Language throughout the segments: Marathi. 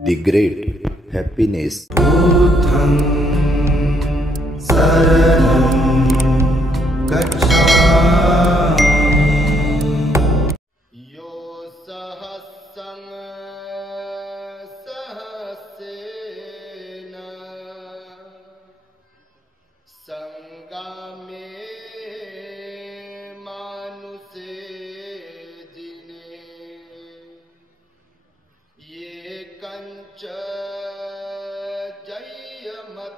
The great happiness. बुद्धं शरणं गच्छामि। यो सहस्रं सहस्रेण संगामे मानुषे जिने ये कंच जयमत्तानं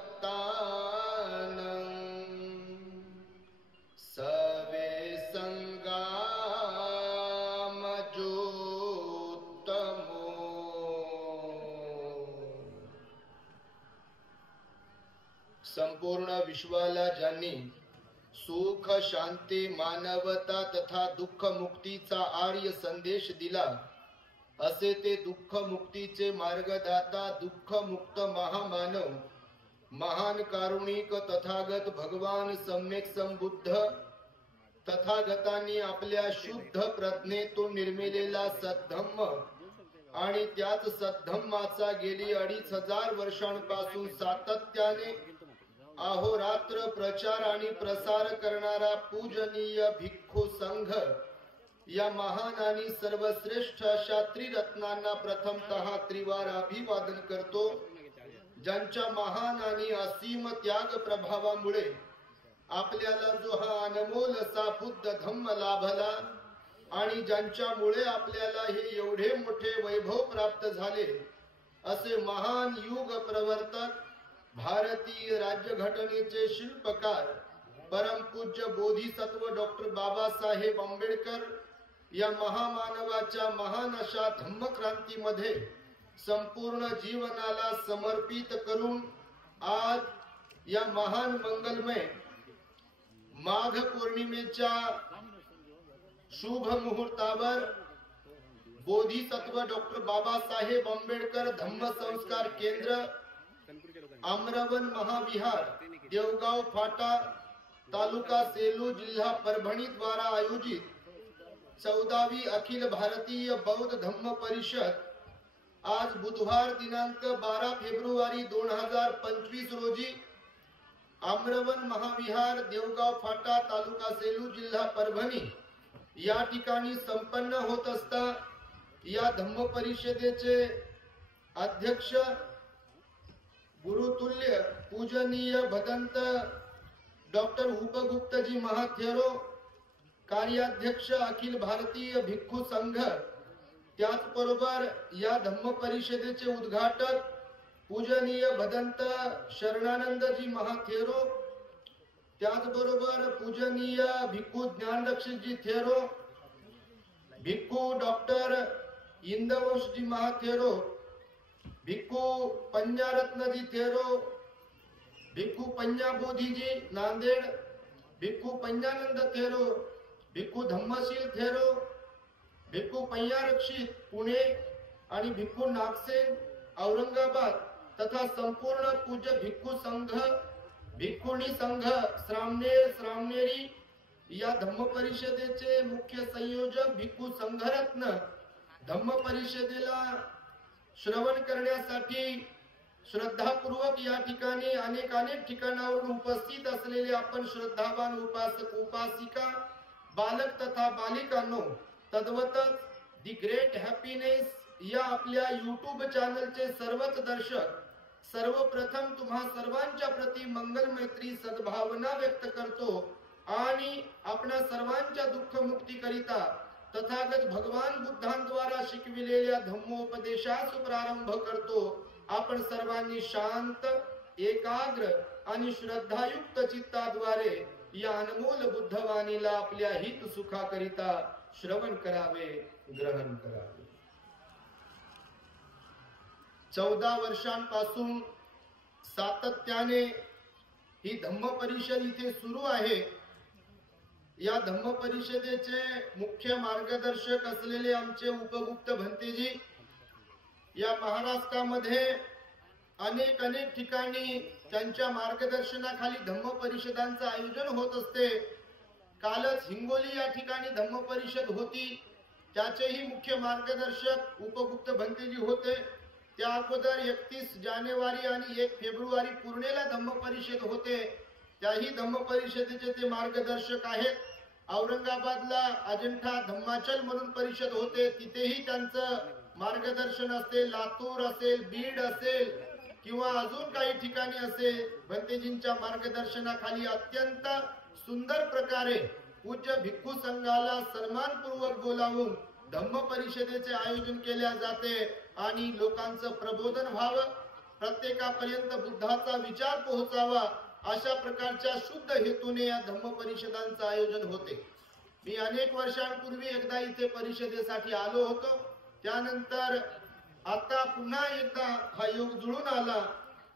सवे संगामजोत्तमो। संपूर्ण विश्वाला ज्यांनी सुख शांती मानवता तथा दुःख मुक्तीचा आर्य संदेश दिला असे ते दुःख मुक्तीचे मार्गदाता दुःख मुक्त महामानव महान कारुणिक तथागत भगवान सम्यक संबुद्ध तथागतांनी आपल्या शुद्ध प्रज्ञेतून निर्मिलेला सद्धम्म आणि त्याच सद्धम्माचा गेली 2500 वर्षांपासून सातत्याने अहोरात्र प्रचार आणि प्रसार करणारा पूजनीय भिक्खू संघ या महान आणि सर्वश्रेष्ठ अशा त्रिरत्नांना प्रथमतः त्रिवार अभिवादन करतो, ज्यांच्या महान आणि असीम त्याग प्रभावामुळे आपल्याला जो हा अनमोल असा बुद्ध धम्म लाभला आणि ज्यांच्यामुळे आपल्याला हे एवढे मोठे वैभव प्राप्त झाले असे महान युग प्रवर्तक भारतीय राज्यघटनेचे शिल्पकार परमपूज्य बोधिसत्व डॉक्टर बाबासाहेब आंबेडकर या महामानवाच्या महान अशा धम्मक्रांतीमध्ये संपूर्ण जीवनाला समर्पित करून आज या महान मंगलमय माघ पौर्णिमेच्या शुभ मुहूर्तावर बोधिसत्व डॉक्टर बाबासाहेब आंबेडकर धम्म संस्कार केंद्र आम्रवन महाविहार देवगाव फाटा तालुका सेलू जिल्हा परभणी द्वारा आयोजित 14वी अखिल भारतीय बौद्ध धम्म परिषद आज बुधवार दिनांक 12 फेब्रुवारी 2025 रोजी आम्रवन महाविहार देवगाव फाटा तालुका सेलू जिल्हा परभणी या ठिकाणी संपन्न होत असता या धम्म परिषदेचे अध्यक्ष गुरुतुल्य पूजनीय भदंत डॉक्टर उपगुप्तजी महाथेरो, कार्याध्यक्ष अखिल भारतीय भिक्खू संघ, त्याचबरोबर या धम्म परिषदेचे उद्घाटक पूजनीय भदंत शरणानंदजी महाथेरो, त्याचबरोबर पूजनीय भिक्खू ज्ञानरक्षकजी थेरो, भिक्खू डॉक्टर इंदवंशजी महाथेरो, भिक्खू पंजारत्नजी थेरो, भिक्खू पंजाबोधीजी नांदेड, भिक्खू पंजानंद थेरो, भिक्खू धम्मशील थेरो, भिक्खू पंजारक्षित पुणे आणि भिक्खू नागसेन औरंगाबाद तथा संपूर्ण पूज्य भिक्खू संघ भिक्खुणी संघ श्रामणेरी या धम्म परिषदेचे मुख्य संयोजक भिक्खू संघरत्न धम्म परिषदेला श्रवण करण्यासाठी श्रद्धापूर्वक या ठिकाणी अनेक ठिकाणावरून उपस्थित असलेले आपण श्रद्धावान उपासक उपासिका बालक तथा बालिकांनो, तद्वतच दी ग्रेट हॅपीनेस या आपल्या YouTube चॅनलचे सर्वच दर्शक, सर्वप्रथम तुम्हा सर्वांच्या प्रती मंगल मैत्री सद्भावना व्यक्त करतो आणि आपणा सर्वांच्या दुःख मुक्ती करिता तथागत भगवान बुद्धांद्वारा शिकविलेल्या धम्मोपदेशास प्रारंभ करतो। आपण सर्वांनी शांत एकाग्र आणि श्रद्धायुक्त चित्ताद्वारे या अनमोल बुद्धवाणीला आपल्या हित सुखाकरिता श्रवण करावे, ग्रहण करावे। 14 वर्षांपासून सातत्याने ही धम्म परिषद इथे सुरू आहे। या धम्म परिषदेचे मुख्य मार्गदर्शक असलेले आमचे उपगुप्त भंतेजी या महाराष्ट्रामध्ये अनेक ठिकाणी त्यांच्या मार्गदर्शनाखाली धम्म परिषदांचे आयोजन होत असते। कालच हिंगोली या ठिकाणी धम्म परिषद होती, त्याचेही मुख्य मार्गदर्शक उपगुप्त भंतेजी होते। त्या अगोदर 31 जानेवारी आणि 1 फेब्रुवारी पुणेला धम्म परिषद होते. त्याही धम्म परिषदेचे ते मार्गदर्शक आहेत. औरंगाबादला अजंठा धम्माचल म्हणून परिषद होते, तिथेही त्यांचं मार्गदर्शन असेल. लातूर असेल, बीड असेल किंवा अजून काही ठिकाणी असेल, भंतेजींच्या मार्गदर्शनाखाली अत्यंत सुंदर प्रकारे पूज्य भिक्खू संघाला सन्मानपूर्वक बोलावून धम्म परिषदेचे आयोजन केले जाते आणि लोकांचं प्रबोधन व्हावं, प्रत्येकापर्यंत बुद्धाचा विचार पोहोचावा, अशा प्रकारच्या शुद्ध हेतूने या धम्म परिषदांचं आयोजन होते. मी अनेक वर्षांपूर्वी एकदा इथे परिषदेसाठी आलो होतो. त्यानंतर आता पुन्हा एकदा हा योग जुळून आला.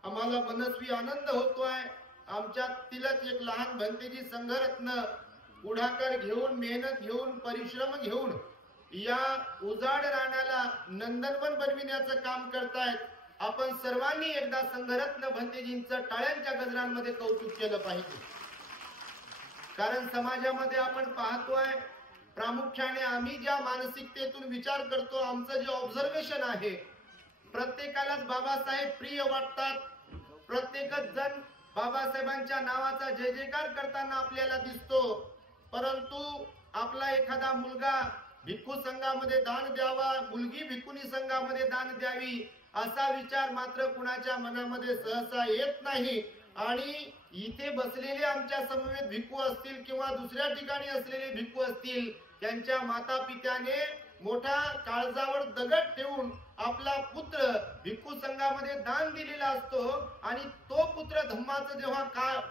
आम्हाला मनस्वी आनंद होतोय. आमच्यातीलच एक लहान भंतेजी संघरत्न पुढाकार घेऊन, मेहनत घेऊन, परिश्रम घेऊन या उजाड रानाला नंदनवन बनविण्याचं काम करतायत. आपण सर्वांनी एकदा संघरत्न भंतेजींचं टाळ्यांच्या गजरांमध्ये कौतुक केलं पाहिजे. कारण समाजामध्ये आपण पाहतोय, प्रामुख्याने आम्ही ज्या मानसिकतेतून विचार करतो, आमचं जे ऑब्झर्वेशन आहे, प्रत्येकालाच बाबासाहेब प्रिय वाटतात. प्रत्येकच जण बाबासाहेबांच्या नावाचा जय जयकार करताना आपल्याला दिसतो. परंतु आपला एखादा मुलगा भिक्खू संघामध्ये दान द्यावा, मुलगी भिक्खुनी संघामध्ये दान द्यावी, असा विचार मात्र कुणाच्या मनामध्ये सहसा येत नाही. आणि इथे बसलेले आमच्या समवेत भिक्खू असतील किंवा दुसऱ्या ठिकाणी असलेले भिक्खू असतील, त्यांच्या माता पित्याने मोठा काळजावर दगड ठेवून आपला पुत्र भिक्खू संघामध्ये दान दिलेला असतो. आणि तो पुत्र धम्माचं जेव्हा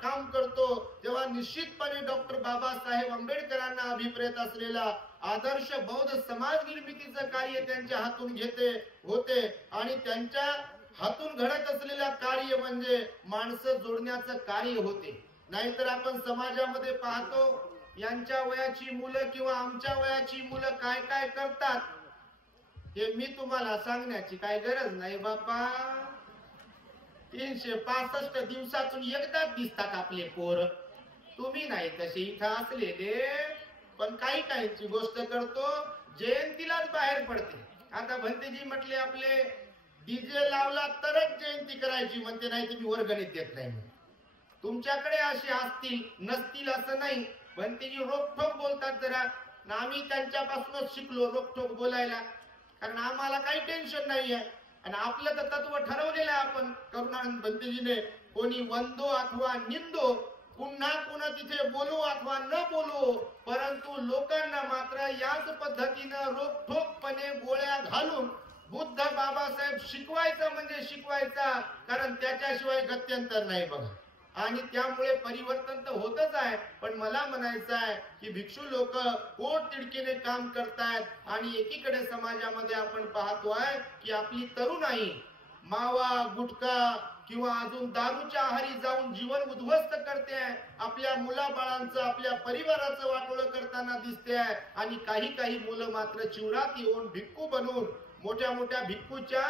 काम करतो, तेव्हा निश्चितपणे डॉक्टर बाबासाहेब आंबेडकरांना अभिप्रेत असलेला आदर्श बौद्ध समाज निर्मितीचं कार्य त्यांच्या हातून होते. आणि त्यांच्या हातून घडत असलेलं कार्य म्हणजे माणसं जोडण्याचं कार्य होते. नाहीतर आपण समाजामध्ये पाहतो, यांच्या वयाची मुलं किंवा आमच्या वयाची मुलं काय काय करतात हे मी तुम्हाला सांगण्याची काय गरज नाही बापा. 365 दिवसातून एकदाच दिसतात आपले पोर. तुम्ही नाही तसे इथं असलेले, पण काही काहींची गोष्ट करतो, जयंतीलाच बाहेर पडते. आता भंतेजी म्हटले आपले डीजे लावला तरच जयंती करायची म्हणते, नाही तुम्ही वर्गणीत देत नाही. तुमच्याकडे असे असतील नसतील असं नाही. भंतेजी रोखठोक बोलतात जरा. आम्ही त्यांच्यापासूनच शिकलो रोखठोक बोलायला, कारण आम्हाला काही टेन्शन नाही आहे. आणि आपलं तर तत्व ठरवलेलं आहे आपण करुणानंद भंतेजीने, कोणी वंदो अथवा निंदो, पुन्हा पुन्हा तिथे बोलू अथवा न बोलू, परंतु लोकांना मात्र याच पद्धतीनं रोखठोकपणे गोळ्या घालून बुद्ध बाबासाहेब शिकवायचा म्हणजे शिकवायचा, कारण त्याच्याशिवाय गत्यंतर नाही बघा. आणि त्यामुळे परिवर्तन तर होतच आहे. पण मला म्हणायचं आहे की भिक्षू लोक पोट तिडकीने काम करतायत. आणि एकीकडे समाजामध्ये आपण पाहतोय की आपली तरुणाई मावा, गुटखा किंवा अजून दारूच्या आहारी जाऊन जीवन उद्ध्वस्त करते. आपल्या मुलाबाळांचं, आपल्या परिवाराचं वाटोळं करताना दिसते. आणि काही मुलं मात्र चिवरात येऊन भिक्खू बनून मोठ्या मोठ्या भिक्खूच्या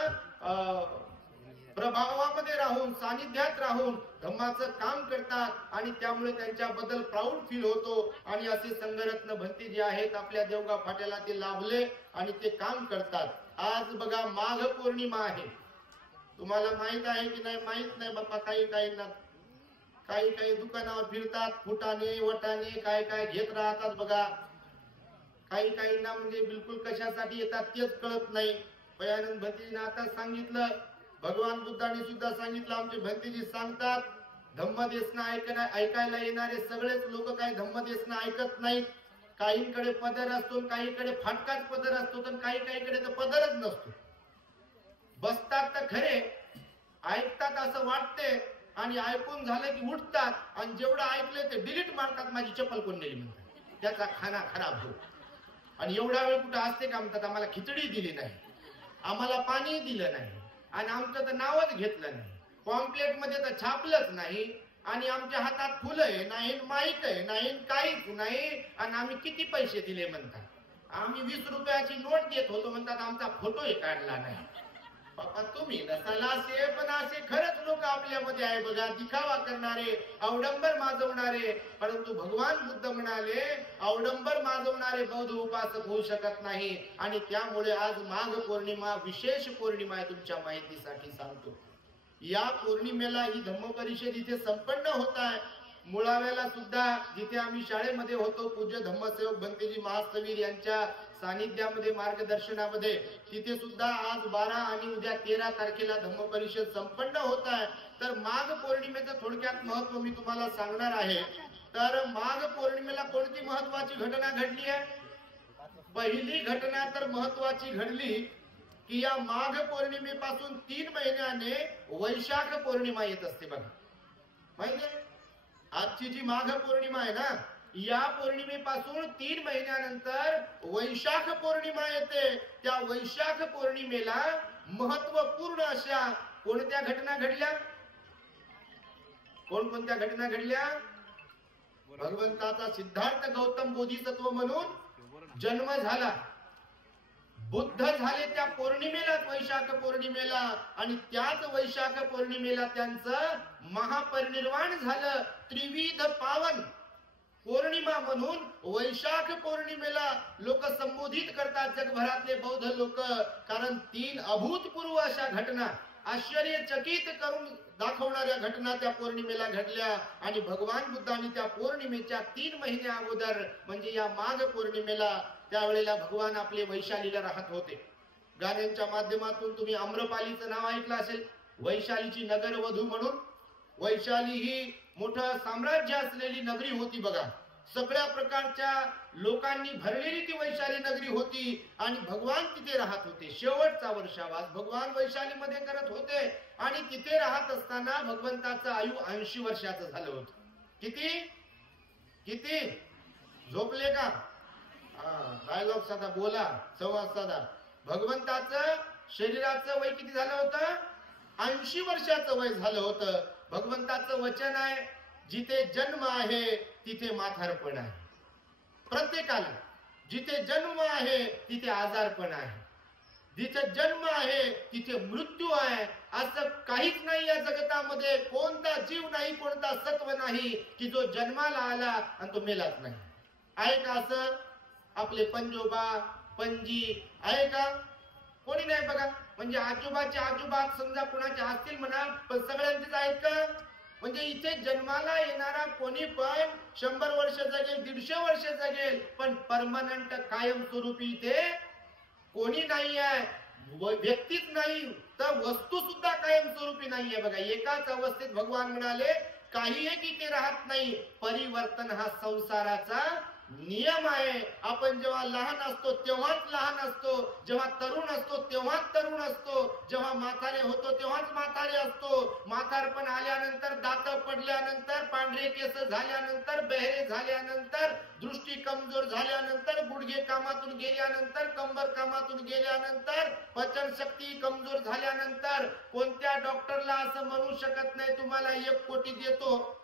प्रभावामध्ये राहून, सानिध्यात राहून धम्माचं काम करतात. आणि त्यामुळे त्यांच्याबद्दल प्राऊड फील होतो. आणि असे संघरत्न भंते जे आहेत आपल्या देवगाव फाट्याला ते लाभले आणि ते काम करतात. आज बघा माघ पौर्णिमा आहे. तुम्हाला माहित आहे की नाही माहित नाही बाप्पा. काही दुकानावर फिरतात, फुटाणे वटाणे काय घेत राहतात बघा. काहींना म्हणजे बिलकुल कशासाठी येतात तेच कळत नाही. भयानंद भंतेजीने आता सांगितलं, भगवान बुद्धाने सुद्धा सांगितलं, आमचे भंतेजी सांगतात, धम्मदेशना ऐकायला येणारे सगळेच लोक काही धम्मदेशना ऐकत नाहीत. काहींकडे पदर असतो, काहीकडे फाटकाच पदर असतो, तर काहीकडे तर पदरच नसतो. बसतात तर खरे, ऐकतात असं वाटते, आणि ऐकून झालं की उठतात, आणि जेवढं ऐकले ते डिलीट मारतात. माझी चप्पल कोण नेली म्हणतात, त्याचा खाना खराब हो. आणि एवढा वेळ कुठं असते का म्हणतात, आम्हाला खिचडी दिली नाही, आम्हाला पाणी दिलं नाही, आणि आमचं तर नावच घेतलं नाही, पॉम्पलेट मध्ये तर छापलंच नाही, आणि आमच्या हातात फुलं आहे नाही, माईक आहे नाही, काहीच नाही, आणि आम्ही किती पैसे दिले म्हणतात. आम्ही 20 रुपयाची नोट देत होतो म्हणतात, आमचा फोटोही काढला नाही. बाबा तुम्ही नसाल असे, पण असे खरंच लोक आपल्यामध्ये आहे बघा, दिखावा करणारे, अवडंबर माजवणारे. परंतु भगवान बुद्ध म्हणाले अवडंबर माजवणारे बौद्ध उपासक होऊ शकत नाही. आणि त्यामुळे आज माघ पौर्णिमा विशेष पौर्णिमा आहे. तुमच्या माहितीसाठी सांगतो, या पौर्णिमेला ही धम्म परिषद इथे संपन्न होत आहे. मुळाव्याला सुद्धा जिथे आम्ही शाळेमध्ये होतो, पूज्य धम्मसेवक भंतेजी महास्तवीर यांच्या सानिध्यामध्ये मार्गदर्शनामध्ये, तिथे सुद्धा आज 12 आणि उद्या 13 तारखेला धम्म परिषद संपन्न होत आहे. तर माघ पौर्णिमेचं थोडक्यात महत्व मी तुम्हाला सांगणार आहे. तर माघ पौर्णिमेला कोणती महत्वाची घटना घडली आहे? पहिली घटना तर महत्वाची घडली की या माघ पौर्णिमेपासून 3 महिन्याने वैशाख पौर्णिमा येत असते बघा. माहितीये आजची जी माघ पौर्णिमा आहे ना, या पौर्णिमेपासून 3 महिन्यानंतर वैशाख पौर्णिमा येते. त्या वैशाख पौर्णिमेला महत्वपूर्ण अशा कोणत्या घटना घडल्या? कोणकोणत्या घटना घडल्या? भगवंताचा सिद्धार्थ गौतम बोधिसत्व म्हणून जन्म झाला, बुद्ध झाले त्या पौर्णिमेलाच, वैशाख पौर्णिमेला. आणि त्याच वैशाख पौर्णिमेला त्यांचं महापरिनिर्वाण झालं. त्रिविध पावन पौर्णिमा म्हणून वैशाख पौर्णिमेला लोक संबोधित करतात, जगभरातले बौद्ध लोक. कारण 3 अभूतपूर्व अशा घटना, आश्चर्यचकित करून दाखवणाऱ्या घटना त्या पौर्णिमेला घडल्या. आणि भगवान बुद्धांनी त्या पौर्णिमेच्या 3 महिन्या अगोदर म्हणजे या माघ पौर्णिमेला, त्यावेळेला भगवान आपले वैशालीला राहत होते. गाण्यांच्या माध्यमातून तुम्ही आम्रपालीचं नाव ऐकलं असेल, वैशालीची नगरवधू म्हणून. वैशाली ही मोठं साम्राज्य असलेली नगरी होती बघा. सगळ्या प्रकारच्या लोकांनी भरलेली ती वैशाली नगरी होती. आणि भगवान तिथे राहत होते. शेवटचा वर्षावास भगवान वैशालीमध्ये करत होते. आणि तिथे राहत असताना भगवंताचं आयु 80 वर्षाचं झालं होतं. किती किती झोपले का? डायलॉग साधा बोला, संवाद साधा. भगवंताचं शरीराचं वय किती झालं होतं? 80 वर्षाचं वय झालं होतं. भगवंताचं वचन आहे, जिथे जन्म आहे तिथे म्हातारपण आहे. प्रत्येकाला जिथे जन्म आहे तिथे आजारपण आहे, जिथे जन्म आहे तिथे मृत्यू आहे. असं काहीच नाही या जगतामध्ये. कोणता जीव नाही, कोणता सत्व नाही की जो जन्माला आला आणि तो मेलाच नाही. आहे का असं? आपले पंजोबा पणजी आहे का? कोणी नाही बघा. म्हणजे आजोबाचे आजोबा समजा कोणाचे असतील म्हणा, पण सगळ्यांचेच आहेत का? म्हणजे इथे जन्माला येणारा कोणी पण 100 वर्ष जगेल, 150 वर्ष जगेल, पण परमनंट कायमस्वरूपी इथे कोणी नाही आहे. व्यक्तीच नाही तर वस्तू सुद्धा कायमस्वरूपी नाहीये बघा. एकाच अवस्थेत भगवान म्हणाले काही एक इथे राहत नाही. परिवर्तन हा संसाराचा नियम आहे. आपण जेव्हा लहान असतो तेव्हाच लहान असतो, जेव्हा तरुण असतो तेव्हाच तरुण असतो, जेव्हा म्हातारे होतो तेव्हाच म्हातारे असतो. म्हातारपण आल्यानंतर, दात पडल्यानंतर, पांढरे केस झाल्यानंतर, बहिरे झाल्यानंतर, दृष्टी कमजोर झाल्यानंतर, गुडघे कामातून गेल्यानंतर, कंबर कामातून गेल्यानंतर, पचन शक्ती कमजोर झाल्यानंतर कोणत्या डॉक्टरला असं म्हणू शकत नाही तुम्हाला 1 कोटी देतो,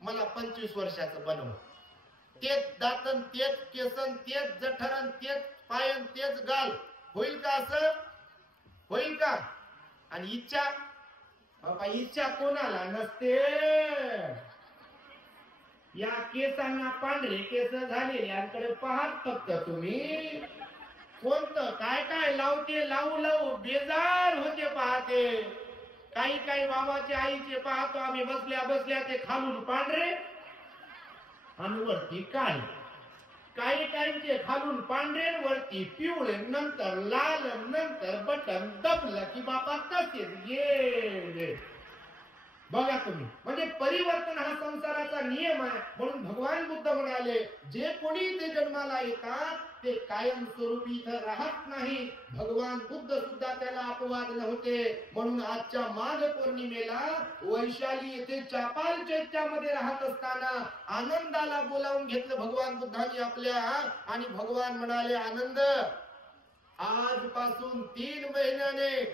मला 25 वर्षाचं बनव. तेच दातन, तेच केसन, तेच जठरण, तेच पायन, तेच गाल. होईल का? असं होईल का? आणि इच्छा, बाबा इच्छा कोणाला नसते. या केसांना पांढरे केस झालेल्यांकडे पाहत फक्त तुम्ही. कोणतं काय काय लावते, लावू लावू बेजार होते पाहते. काही काही बाबाचे आईचे पाहतो आम्ही बसल्या बसल्या ते खालून पांढरे आणि वरती काळे. काही काहींचे खालून पांढरे वरती पिवळे, नंतर लाल, नंतर बटन दबलं की बाबा तसेच गेले. बघा तुम्ही. म्हणजे परिवर्तन हा संसाराचा नियम आहे. म्हणून भगवान बुद्ध म्हणाले जे कोणी ते जन्माला येतात ते कायमस्वरूपी इथं राहत नाही. भगवान बुद्ध सुद्धा त्याला अपवाद नव्हते. म्हणून आजच्या माघ पौर्णिमेला वैशाली येथे चापाल चैत्यामध्ये राहत असताना आनंदाला बोलावून घेतलं भगवान बुद्धांनी आपल्या. आणि भगवान म्हणाले आनंद, आजपासून 3 महिन्याने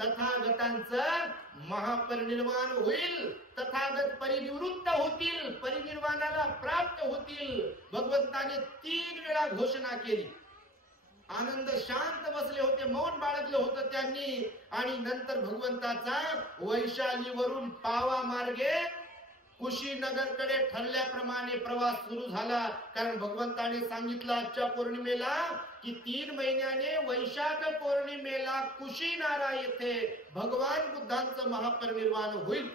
तथागतांचं महापरिनिर्वाण होईल. तथागत परिनिवृत्त होतील, परिनिर्वाणाला प्राप्त होतील. भगवंताने 3 वेळा घोषणा केली. आनंद शांत बसले होते, मौन बाळगलं होतं त्यांनी. आणि नंतर भगवंताचा वैशालीवरून पावा मार्गे कुशीनगरकडे ठरल्याप्रमाणे प्रवास सुरू झाला. कारण भगवंताने सांगितलं आजच्या पौर्णिमेला की 3 महिन्याने वैशाख पौर्णिमेला कुशीनारा येथे भगवान बुद्धांचं महापरिनिर्वाण होईल.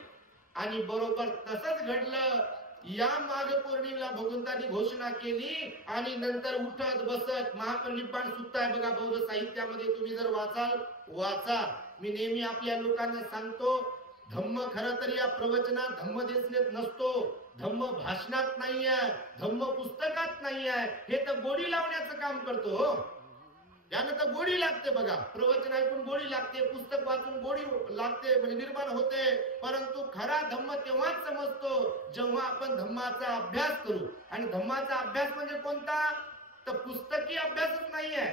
आणि बरोबर तसंच घडलं. या माघ पौर्णिमेला भगवंतांनी घोषणा केली आणि नंतर उठत बसत महापरिनिर्वाण सुद्धा आहे बघा. बौद्ध साहित्यामध्ये तुम्ही जर वाचा. मी नेहमी आपल्या लोकांना सांगतो, धम्म खरं तर या प्रवचनात धम्मदेशनेत नसतो, धम्म भाषणात नाहीये, धम्म पुस्तकात नाहीये. हे तर गोडी लावण्याचं काम करतो हो. यानं तर गोडी लागते बघा. प्रवचन ऐकून गोडी लागते, पुस्तक वाचून गोडी लागते, म्हणजे निर्माण होते. परंतु खरा धम्म तेव्हाच समजतो जेव्हा आपण धम्माचा अभ्यास करू. आणि धम्माचा अभ्यास म्हणजे कोणता? तर पुस्तकी अभ्यासच नाहीये,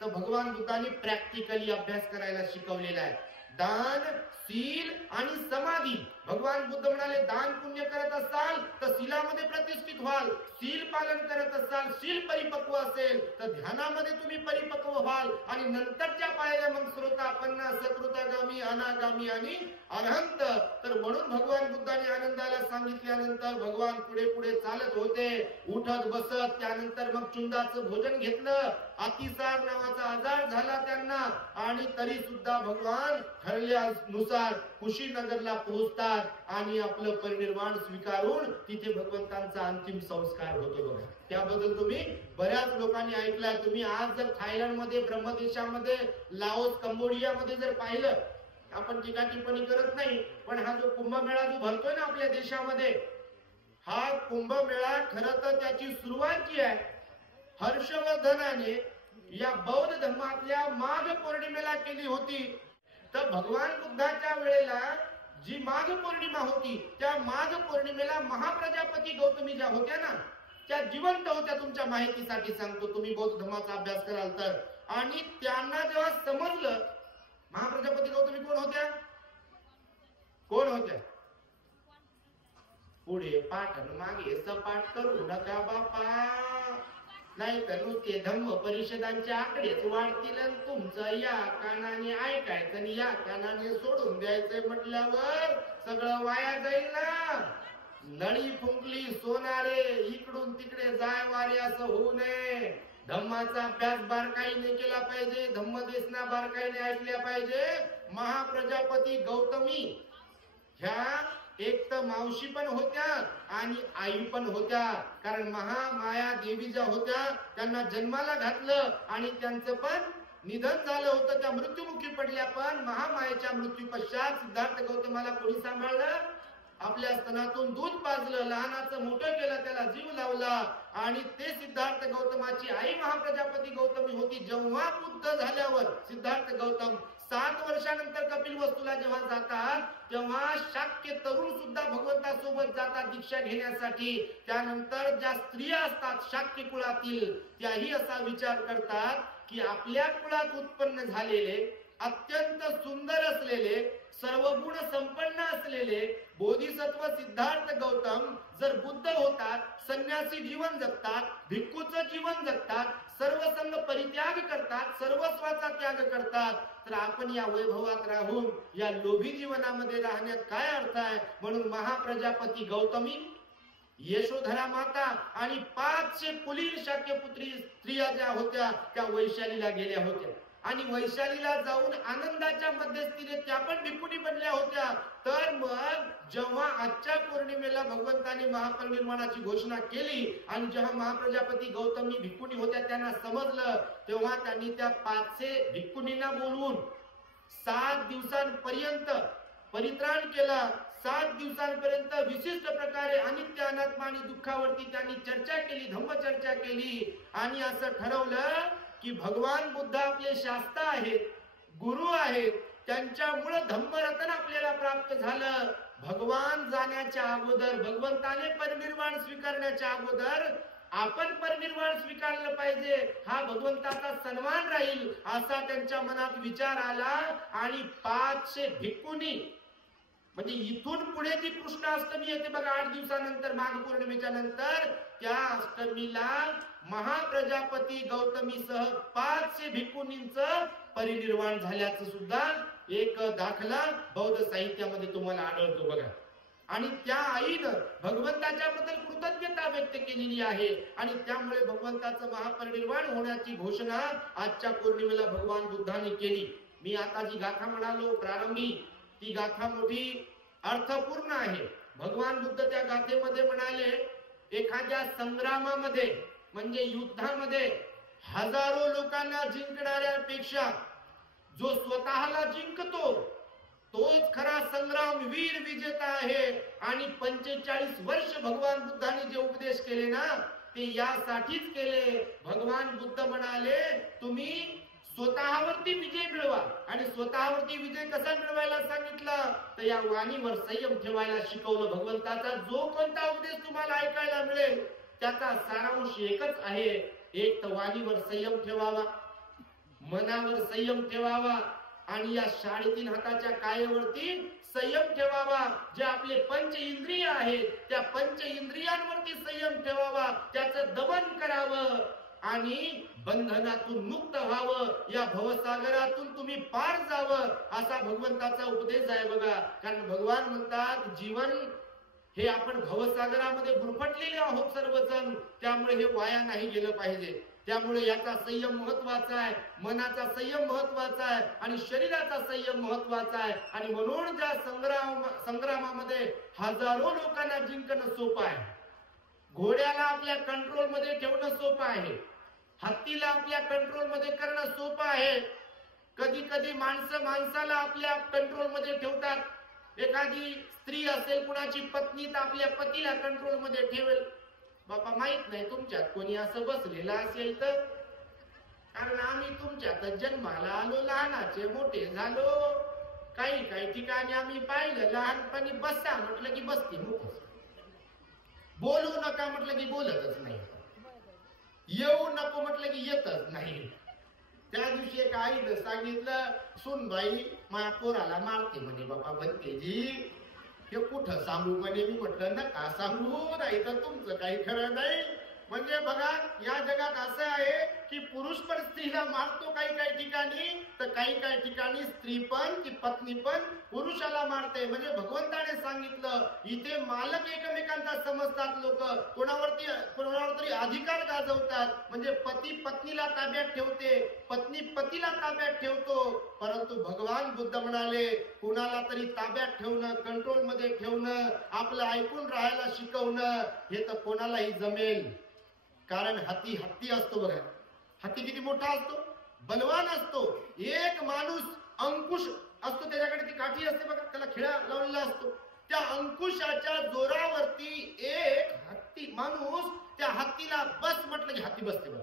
तर भगवान बुद्धांनी प्रॅक्टिकली अभ्यास करायला शिकवलेला आहे. दान, शील आणि समाधी. भगवान बुद्ध म्हणाले, दान पुण्य करत असाल तर शीलामध्ये प्रतिष्ठित व्हाल, शील पालन करत असाल, शील परिपक्व असेल तर ध्यानामध्ये तुम्ही परिपक्व व्हाल. आणि नंतरच्या पायऱ्या मग श्रोतापन्न, सकृतगामी, अनागामी आणि अरहंत. तर म्हणून भगवान बुद्धाने आनंदाला सांगितल्यानंतर भगवान पुढे पुढे चालत होते, उठत बसत. त्यानंतर मग चुंदाचं भोजन घेतलं. अतिसार नावाचा आजार झाला त्यांना, आणि तरी सुद्धा भगवान ठरल्यानुसार कुशीनगरला पोहोचतात आणि आपलं परिनिर्वाण स्वीकारून तिथे भगवंतांचा अंतिम संस्कार होतो बघा. त्याबद्दल तुम्ही बऱ्याच लोकांनी ऐकलंय. तुम्ही आज जर थायलंड मध्ये, ब्रह्मदेशामध्ये, लाओस, कंबोडियामध्ये जर पाहिलं, आपण टीका टिप्पणी करत नाही, पण हा जो कुंभमेळा जो भरतोय ना आपल्या देशामध्ये, हा कुंभमेळा खरं तर त्याची सुरुवात जी आहे हर्षवर्धनाने या बौद्ध धर्मातल्या माघ पौर्णिमेला केली होती. तर भगवान बुद्धाच्या वेळेला जी माघ पौर्णिमा होती, त्या माघ पौर्णिमेला महाप्रजापती गौतमी ज्या होत्या ना, त्या जिवंत होत्या. तुमच्या माहितीसाठी सांगतो, तुम्ही बौद्ध धर्माचा अभ्यास कराल तर. आणि त्यांना जेव्हा समजलं महाप्रजापती गौतमी कोण होत्या, पुढे पाठ मागे सपाट करू नका बापा, नाही तर नुसते धम्म परिषदांचे आकडेच वाढतील. तुमचं या कानाने ऐकायचं आणि या कानाने सोडून द्यायचंय म्हटल्यावर सगळं वाया जाईल ना. नळी फुंकली सोनारे, इकडून तिकडे जाय वारे असं होऊ नये. धम्माचा अभ्यास बारकाईने केला पाहिजे, धम्मदेशना बारकाईने ऐकल्या पाहिजे. महाप्रजापती गौतमी ह्या एक तर मावशी पण होत्या आणि आई पण होत्या. कारण महामाया देवी ज्या होत्या त्यांना जन्माला घातलं आणि त्यांचं पण निधन झालं होतं, त्या मृत्युमुखी पडल्या. पण महामायेच्या मृत्यू पश्चात सिद्धार्थ गौतमाला कोणी सांभाळलं? आपल्या स्तनातून दूध पाजलं, लहानाचं मोठं केलं, त्याला जीव लावला. आणि ते सिद्धार्थ गौतमाची आई महाप्रजापती गौतमी होती. जेव्हा बुद्ध झाल्यावर सिद्धार्थ गौतम 7 वर्षानंतर कपिलवस्तूला जेव्हा जातात, तेव्हा शाक्य तरुण सुद्धा भगवंतासोबत जातात दीक्षा घेण्यासाठी. त्यानंतर ज्या स्त्रिया असतात शाक्य कुळातील, त्याही असा विचार करतात की आपल्या कुळात उत्पन्न झालेले, अत्यंत सुंदर असलेले, सर्व गुण संपन्न असलेले बोधिसत्व सिद्धार्थ गौतम जर बुद्ध होतात, संन्यासी जीवन जगतात, भिक्खूचं जीवन जगतात, सर्व संग परित्याग करतात, सर्वस्वाचा त्याग करतात, तर आपण या वैभवात राहून या लोभी जीवनामध्ये राहण्यात काय अर्थ आहे? म्हणून महाप्रजापती गौतमी, यशोधरा माता आणि 500 कुलीन शाक्यपुत्री स्त्रिया ज्या होत्या त्या वैशालीला गेल्या होत्या. आणि वैशालीला जाऊन आनंदाच्या मध्यस्थीने त्या पण भिक्खुनी बनल्या होत्या. तर मग जेव्हा आजच्या पौर्णिमेला भगवंताने महापरिनिर्वाणाची घोषणा केली आणि जेव्हा महाप्रजापती गौतमी भिक्खुनी होत्या त्यांना समजलं, तेव्हा त्यांनी त्या 500 भिक्खुनींना बोलवून 7 दिवसांपर्यंत परित्राण केला. 7 दिवसांपर्यंत विशिष्ट प्रकारे अनित्य, अनात्मा आणि दुःखावरती त्यांनी चर्चा केली, धम्मचर्चा केली. आणि असं ठरवलं की भगवान बुद्ध आपले शास्त्र आहेत, गुरु आहेत, त्यांच्यामुळे धम्मरत्न आपल्याला प्राप्त झालं. भगवान जाण्याच्या अगोदर, भगवंताने परिनिर्वाण स्वीकारण्याच्या अगोदर आपण परिनिर्वाण स्वीकारलं पाहिजे, हा भगवंताचा सन्मान राहील असा त्यांच्या मनात विचार आला. आणि 500 भिक्खुनी म्हणजे इथून पुढे जी कृष्ण अष्टमी येते बघा 8 दिवसानंतर माघ पौर्णिमेच्या नंतर, त्या अष्टमीला महाप्रजापती गौतमीसह 500 भिक्खुनींचं परिनिर्वाण झाल्याचं सुद्धा एक दाखला बौद्ध साहित्यामध्ये तुम्हाला आढळतो बघा. आणि त्या आईनं भगवंताच्या बद्दल कृतज्ञता व्यक्त केलेली आहे आणि त्यामुळे भगवंताचं महापरिनिर्वाण होण्याची घोषणा आजच्या पौर्णिमेला भगवान बुद्धाने केली. मी आता जी गाथा म्हणालो प्रारंभी, ती गाथा मोठी अर्थपूर्ण आहे. भगवान बुद्ध त्या गाथेमध्ये म्हणाले, एखाद्या संग्रामामध्ये म्हणजे युद्धामध्ये हजारो लोकांना जिंकणाऱ्यापेक्षा जो स्वतःला जिंकतो तोच खरा संग्रामवीर विजेता आहे. आणि 45 वर्ष भगवान बुद्धाने जे उपदेश केले ना, ते यासाठीच केले. भगवान बुद्ध म्हणाले, तुम्ही स्वतःवरती विजय मिळवा. आणि स्वतःवरती विजय कसा मिळवायला सांगितलं, तर या वाणीवर संयम ठेवायला शिकवलं. भगवंताचा जो कोणता उपदेश तुम्हाला ऐकायला मिळेल त्याचा सारांश एकच आहे, एक तर वाणीवर संयम ठेवावा, मनावर संयम ठेवावा आणि या 3.5 हाताच्या कायेवरती संयम ठेवावा. जे आपले पंच इंद्रिय आहेत त्या पंच इंद्रियांवरती संयम ठेवावा, त्याचं दमन करावं आणि बंधनातून मुक्त व्हावं, या भवसागरातून तुम्ही पार जावं, असा भगवंताचा उपदेश आहे बघा. कारण भगवान म्हणतात, जीवन हे आपण भवसागरामध्ये गुरफटलेले आहोत सर्वजण, त्यामुळे हे वाया नाही गेलं पाहिजे. त्यामुळे याचा संयम महत्वाचा आहे, मनाचा संयम महत्वाचा आहे आणि शरीराचा संयम महत्वाचा आहे. आणि म्हणून ज्या संग्रामामध्ये हजारो लोकांना जिंकणं सोपं आहे, घोड्याला आपल्या कंट्रोल मध्ये ठेवणं सोपं आहे, हत्तीला आपल्या कंट्रोल मध्ये करणं सोपं आहे. कधी कधी माणसं माणसाला आपल्या कंट्रोल मध्ये ठेवतात. एखादी स्त्री असेल, कुणाची पत्नी, तर आपल्या पतीला कंट्रोल मध्ये ठेवेल. बापा माहित नाही तुमच्यात कोणी असं बसलेलं असेल तर, कारण आम्ही तुमच्यात जन्माला आलो, लहानाचे मोठे झालो. काही ठिकाणी आम्ही पाहिलं, लहानपणी बसा म्हटलं की बसती मुख, बोलू नका म्हटलं की बोलतच नाही, येऊ नको म्हटलं की येतच नाही. त्या दिवशी एक आईनं सांगितलं, सुनबाई माझ्या पोराला मारते म्हणे बाबा बनतेजी. हे कुठं सांगू म्हणे. मी म्हटलं नका सांगू, नाही तर तुमचं काही खरं नाही. म्हणजे बघा, या जगात असं आहे की पुरुष पण स्त्रीला मारतो काही ठिकाणी, तर काही ठिकाणी स्त्री पण, ती पत्नी पण पुरुषाला मारते. म्हणजे भगवंताने सांगितलं, इथे मालक एकमेकांचा समजतात लोक, कोणावर तरी अधिकार गाजवतात. म्हणजे पती पत्नीला ताब्यात ठेवते, पत्नी पतीला ताब्यात ठेवतो. परंतु भगवान बुद्ध म्हणाले, कुणाला तरी ताब्यात ठेवणं, कंट्रोल मध्ये ठेवणं, आपलं ऐकून राहायला शिकवणं, हे तर कोणालाही जमेल. कारण हत्ती असतो बघा, हत्ती किती मोठा असतो, बलवान असतो. एक माणूस अंकुश असतो, त्याच्याकडे ती काठी असते बघा, त्याला खिळा लावलेला असतो. त्या अंकुशाच्या जोरावरती एक हत्ती माणूस, त्या हत्तीला बस म्हटलं की हत्ती बसते बघा,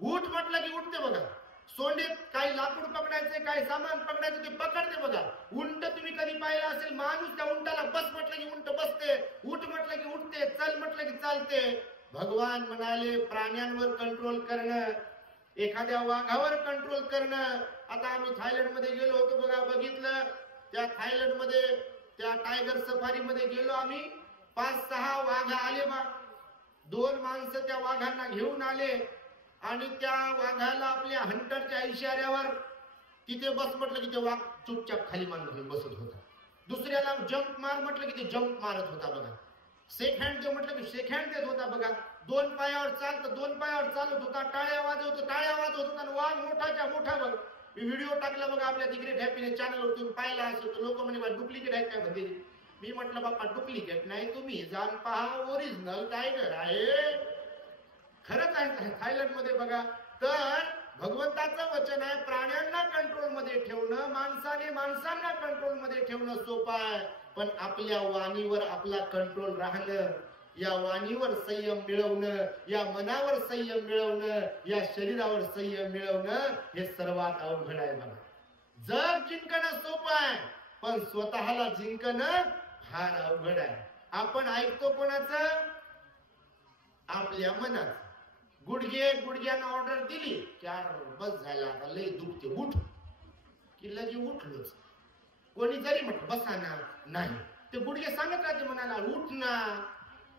उठ म्हटलं की उठते बघा. सोंडेत काही लाकूड पकडायचे, काही सामान पकडायचं, ते पकडते बघा. उंट तुम्ही कधी पाहिलं असेल, माणूस त्या उंटाला बस म्हटलं की उंट बसते, उठ म्हटलं की उठते, चल म्हटलं की चालते. भगवान म्हणाले, प्राण्यांवर कंट्रोल करणं, एखाद्या वाघावर कंट्रोल करणं. आता आम्ही थायलंड मध्ये गेलो होतो बघा, बघितलं. त्या थायलंड मध्ये त्या टायगर सफारी मध्ये गेलो आम्ही. 5-6 वाघ आले बा. 2 माणसं त्या वाघांना घेऊन आले आणि त्या वाघाला आपल्या हंटरच्या इशाऱ्यावर तिथे बस म्हटलं की ते वाघ चुपचाप खाली मान घेऊन बसत होता. दुसऱ्याला जंप मार म्हटलं की ते जंप मारत होता बघा. शेक हँड दे म्हटलं की शेक हँड देत होता बघा. 2 पायावर चालत, 2 पायावर चालत होता, टाळ्या वाजवत होता आणि वाघ मोठाच्या मोठा बघ. मी व्हिडिओ टाकला बघा आपल्या तिकडे हॅपीनेस चॅनलवर, तुम्ही पाहिला असेल तर. लोक म्हणे डुप्लिकेट आहे काय म्हणते. मी म्हटलं बाप्पा डुप्लिकेट नाही, तुम्ही जाऊन पहा, ओरिजिनल टायगर आहे, खरंच आहे थायलंड मध्ये बघा. तर भगवंताचं वचन आहे, प्राण्यांना कंट्रोल मध्ये ठेवणं, माणसांना कंट्रोल मध्ये ठेवणं सोपं आहे. पण आपल्या वाणीवर आपला कंट्रोल राहणं, या वाणीवर संयम मिळवणं, या मनावर संयम मिळवणं, या शरीरावर संयम मिळवणं, हे सर्वात अवघड आहे बघा. जग जिंकणं सोपं आहे, पण स्वतःला जिंकणं फार अवघड आहे. आपण ऐकतो कोणाचं? आपल्या मनाचं. गुडघ्यानं ऑर्डर दिली की बस झाला, आता लय दुखते, उठ की लगे उठलोच. कोणी जरी म्हटलं बसा ना, नाही, ते गुडघे सांगत राहते मनाला उठ ना,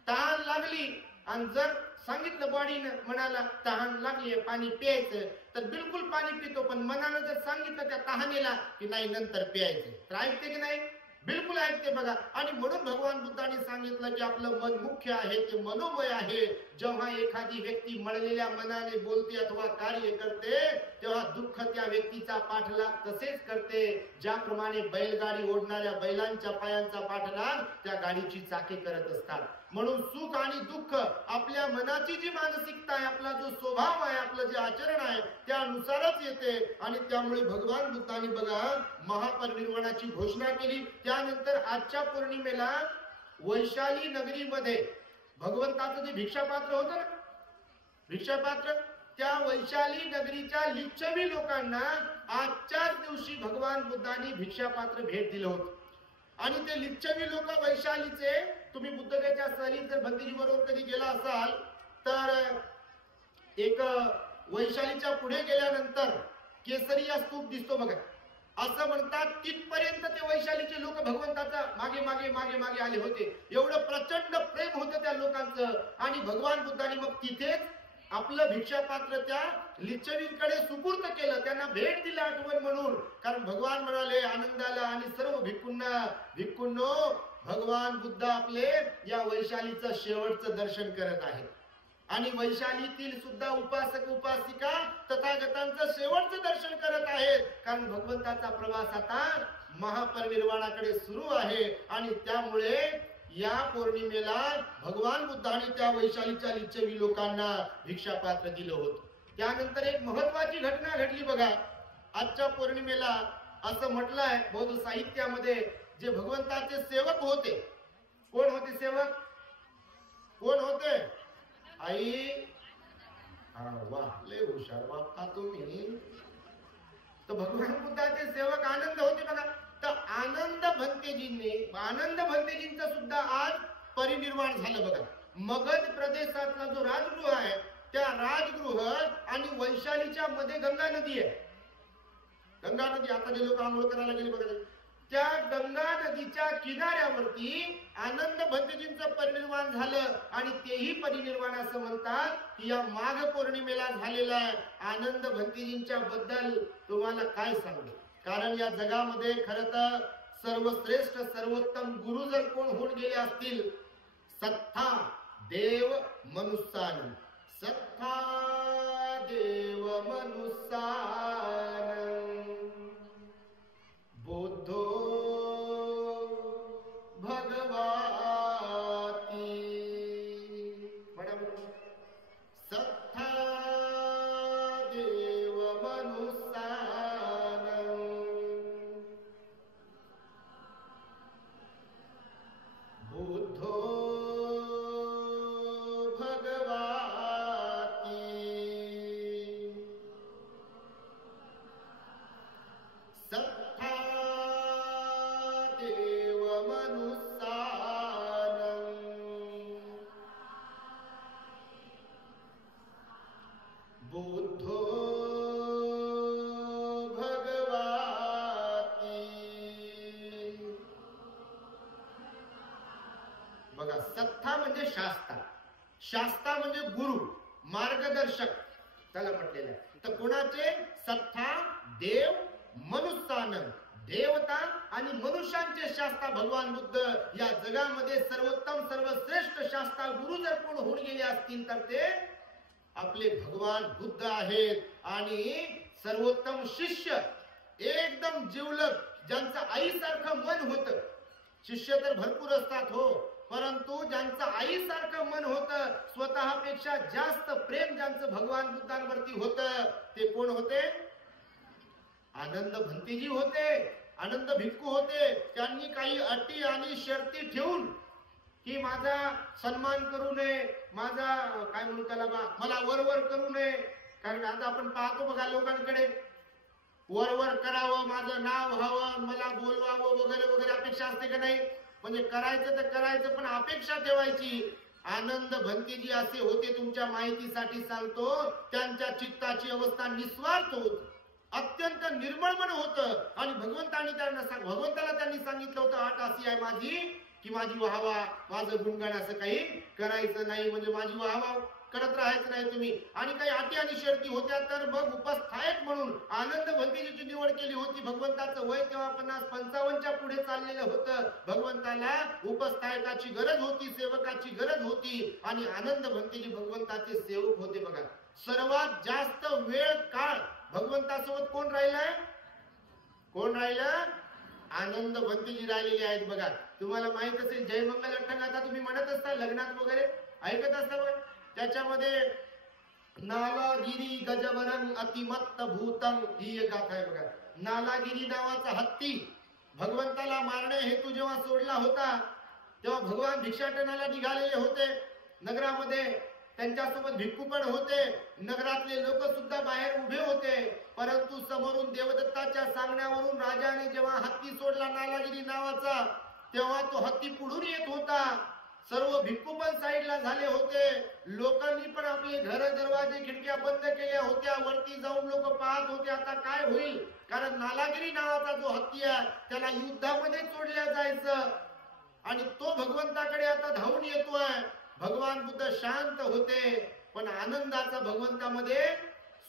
तहान लागली, आणि जर सांगितलं बॉडीनं मनाला तहान लागली पाणी प्यायचं तर बिलकुल पाणी पितो, पण मनानं जर सांगितलं त्या तहानेला की नाही नंतर प्यायचं तर ऐकते की नाही? बिलकुल ऐकते बघा. आणि म्हणून भगवान बुद्धांनी सांगितलं की आपलं मन मुख्य आहे, ते मनोमय आहे. जेव्हा एखादी व्यक्ती मळलेल्या मनाने बोलते अथवा कार्य करते तेव्हा दुःख त्या व्यक्तीचा पाठलाग तसेच करते, ज्याप्रमाणे बैलगाडी ओढणाऱ्या बैलांच्या पायांचा पाठलाग त्या गाडीची चाके करत असतात. म्हणून सुख आणि दुःख आपल्या मनाची जी मानसिकता आहे, आपला जो स्वभाव आहे, आपलं जे आचरण आहे त्यानुसारच येते. आणि त्यामुळे भगवान बुद्धांनी बघा महापरिनिर्वाणाची घोषणा केली. त्यानंतर आजच्या पौर्णिमेला वैशाली नगरीमध्ये भगवंताचं जे भिक्षापात्र होतं ना, भिक्षापात्र, त्या वैशाली नगरीच्या लिच्छवी लोकांना आजच्याच दिवशी भगवान बुद्धांनी भिक्षापात्र भेट दिलं होतं. आणि ते लिच्छवी लोक वैशालीचे, तुम्ही बुद्धगयाच्या सहलीत जर भंतेजी बरोबर कधी गेला असाल तर एक वैशालीच्या पुढे गेल्यानंतर केसरिया स्तूप दिसतो बघा. असं म्हणतात तिथपर्यंत ते वैशालीचे लोक भगवंताचा मागे मागे मागे मागे आले होते. एवढं प्रचंड प्रेम होतं त्या लोकांचं. आणि भगवान बुद्धांनी मग तिथेच आपलं भिक्षापात्र त्या लिच्छवींकडे सुपूर्त केलं, त्यांना भेट दिली आठवण म्हणून. कारण भगवान म्हणाले आनंदाला आणि सर्व भिक्खूंनो, भगवान बुद्ध आपले या वैशालीचं शेवटचं दर्शन करत आहेत. आणि वैशालीतील सुद्धा उपासक उपासिका तथागतांचं शेवटचं दर्शन करत आहेत. कारण भगवंताचा प्रवास आता महापरिनिर्वाणाकडे सुरू आहे. आणि त्यामुळे या पौर्णिमेला भगवान बुद्धांनी त्या वैशालीच्या लिच्छवी लोकांना भिक्षापात्र दिलं होतं. त्यानंतर एक महत्वाची घटना घडली बघा. आजच्या पौर्णिमेला असं म्हटलंय बौद्ध साहित्यामध्ये, जे भगवंताचे सेवक होते, कोण होते सेवक, कोण होते? आई, वा लय हुशार बाप्पा तुम्ही. तर भगवान बुद्धाचे सेवक आनंद होते बघा. तर आनंद भंतेजींचं सुद्धा आज परिनिर्वाण झालं बघा. मगध प्रदेशातला जो राजगृह आहे त्या राजगृह आणि वैशालीच्या मध्ये गंगा नदी आहे. गंगा नदी, आता जे लोक आंघोळ करायला गेले बघा, त्या गंगा नदीच्या किनाऱ्यावरती आनंद भंतेजींचं परिनिर्वाण झालं. आणि तेही परिनिर्वाण असं म्हणतात की या माघ पौर्णिमेला झालेला आहे. आनंद भंतेजींच्या बद्दल तुम्हाला काय सांगू, कारण या जगामध्ये खरं तर सर्वश्रेष्ठ सर्वोत्तम गुरु जर कोण होऊन गेले असतील, सत्ता देव मनुष्यानं, सत्ता देव मनुष्यानं, बुद्धो भगवाती, सत्ता देव मनुष्यानं, बुद्धो भगवाती, सत्ता देव मनुष्यानं, बुद्धो भगवाती. बघा, सत्ता म्हणजे शास्ता, शास्ता म्हणजे गुरु मार्गदर्शक त्याला म्हटलेलं आहे. तर कोणाचे? सत्ता देव मनुष्यानं, देवता आणि मनुष्यांचे शास्ता भगवान बुद्ध या जगामध्ये सर्वोत्तम सर्वश्रेष्ठ शास्ता गुरु जर कोण होऊन गेले असतील तर ते आपले भगवान बुद्ध आहेत. आणि सर्वोत्तम शिष्य एकदम जिवलग, ज्यांचं आईसारखं मन होतं. शिष्य तर भरपूर असतात हो, परंतु ज्यांचं आईसारखं मन होतं, स्वतःपेक्षा जास्त प्रेम ज्यांचं भगवान बुद्धांवरती होतं, ते कोण होते? आनंद भंतेजी होते, आनंद भिक्खू होते. त्यांनी काही अटी आणि शर्ती ठेवून की माझा सन्मान करू नये, माझा काय म्हणू त्याला बा, मला वरवर करू नये. कारण आता आपण पाहतो बघा लोकांकडे, वरवर करावं, माझं नाव व्हावं, मला बोलवावं वगैरे वगैरे अपेक्षा असते का नाही? म्हणजे करायचं तर करायचं, पण अपेक्षा ठेवायची. आनंद भंतेजी असे होते, तुमच्या माहितीसाठी सांगतो, त्यांच्या चित्ताची अवस्था निस्वार्थ होती. अत्यंत निर्मळ मन होतं. आणि भगवंताला त्यांनी सांगितलं होतं, अट अशी आहे माझी की माझी वाहवा, माझं गुणगान असं काही करायचं नाही, म्हणजे माझी वाहवा करत राहायचं नाही तुम्ही. आणि काही अटी आणि शर्ती होत्या. तर मग उपस्थायक म्हणून आनंद भंतेजीची निवड केली होती. भगवंताचं वय तेव्हा 50-55च्या पुढे चाललेलं होतं. भगवंताला उपस्थायकाची गरज होती, सेवकाची गरज होती. आणि आनंद भंतेजी भगवंताचे सेवक होते. बघा, सर्वात जास्त वेळ काळ भगवंतासोबत कोण राहिलाय? कोण राहिलं? आनंद भंतेजी राहिलेले आहेत. बघा, तुम्हाला माहित असेल जयमंगल अठ्ठगाथा तुम्ही म्हणत असता लग्नात वगैरे, ऐकत असता बघा. त्याच्यामध्ये नालागिरी गजवरं अतिमत्त भूतं ही एक गाथा आहे. बघा, नालागिरी नावाचा हत्ती भगवंताला मारणे हेतू जेव्हा सोडला होता, तेव्हा भगवान भिक्षाटनाला निघालेले होते नगरामध्ये. त्यांच्यासोबत भिक्खू पण होते, नगरातले लोक सुद्धा बाहेर उभे होते. परंतु समोरून देवदत्ताच्या सांगण्यावरून राजाने जेव्हा हत्ती सोडला नालागिरी नावाचा, तेव्हा तो हत्ती पुढून येत होता. सर्व भिक्खू पण साईडला झाले होते. लोकांनी पण आपले घर दरवाजे खिडक्या बंद केल्या होत्या. वरती जाऊन लोक पाहत होते आता काय होईल, कारण नालागिरी नावाचा जो हत्ती आहे त्याला युद्धामध्ये सोडल्या जायचं. आणि तो भगवंताकडे आता धावून येतोय. भगवान बुद्ध शांत होते, पण आनंदाचा भगवंतामध्ये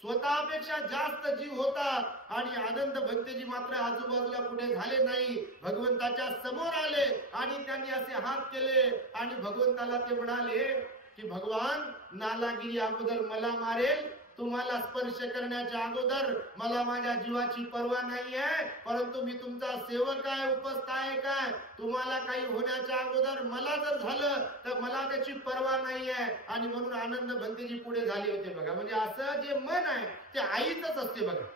स्वतःपेक्षा जास्त जीव होता. आणि आनंद भंतेजी मात्र आजूबाजूला कुठे झाले नाही, भगवंताच्या समोर आले आणि त्यांनी असे हात केले आणि भगवंताला ते म्हणाले की भगवान, नालागिरी अगोदर मला मारेल, तुम्हाला स्पर्श करण्याच्या अगोदर मला माझ्या जीवाची पर्वा नाही आहे, परंतु मी तुमचा सेवक आहे, उपस्थायक आहे. तुम्हाला काही होण्याच्या अगोदर मला जर झालं तर मला त्याची पर्वा नाही आहे. आणि म्हणून आनंद भंतेजी पुढे झाले होते. बघा, म्हणजे असं जे मन आहे ते आईच असते. बघा,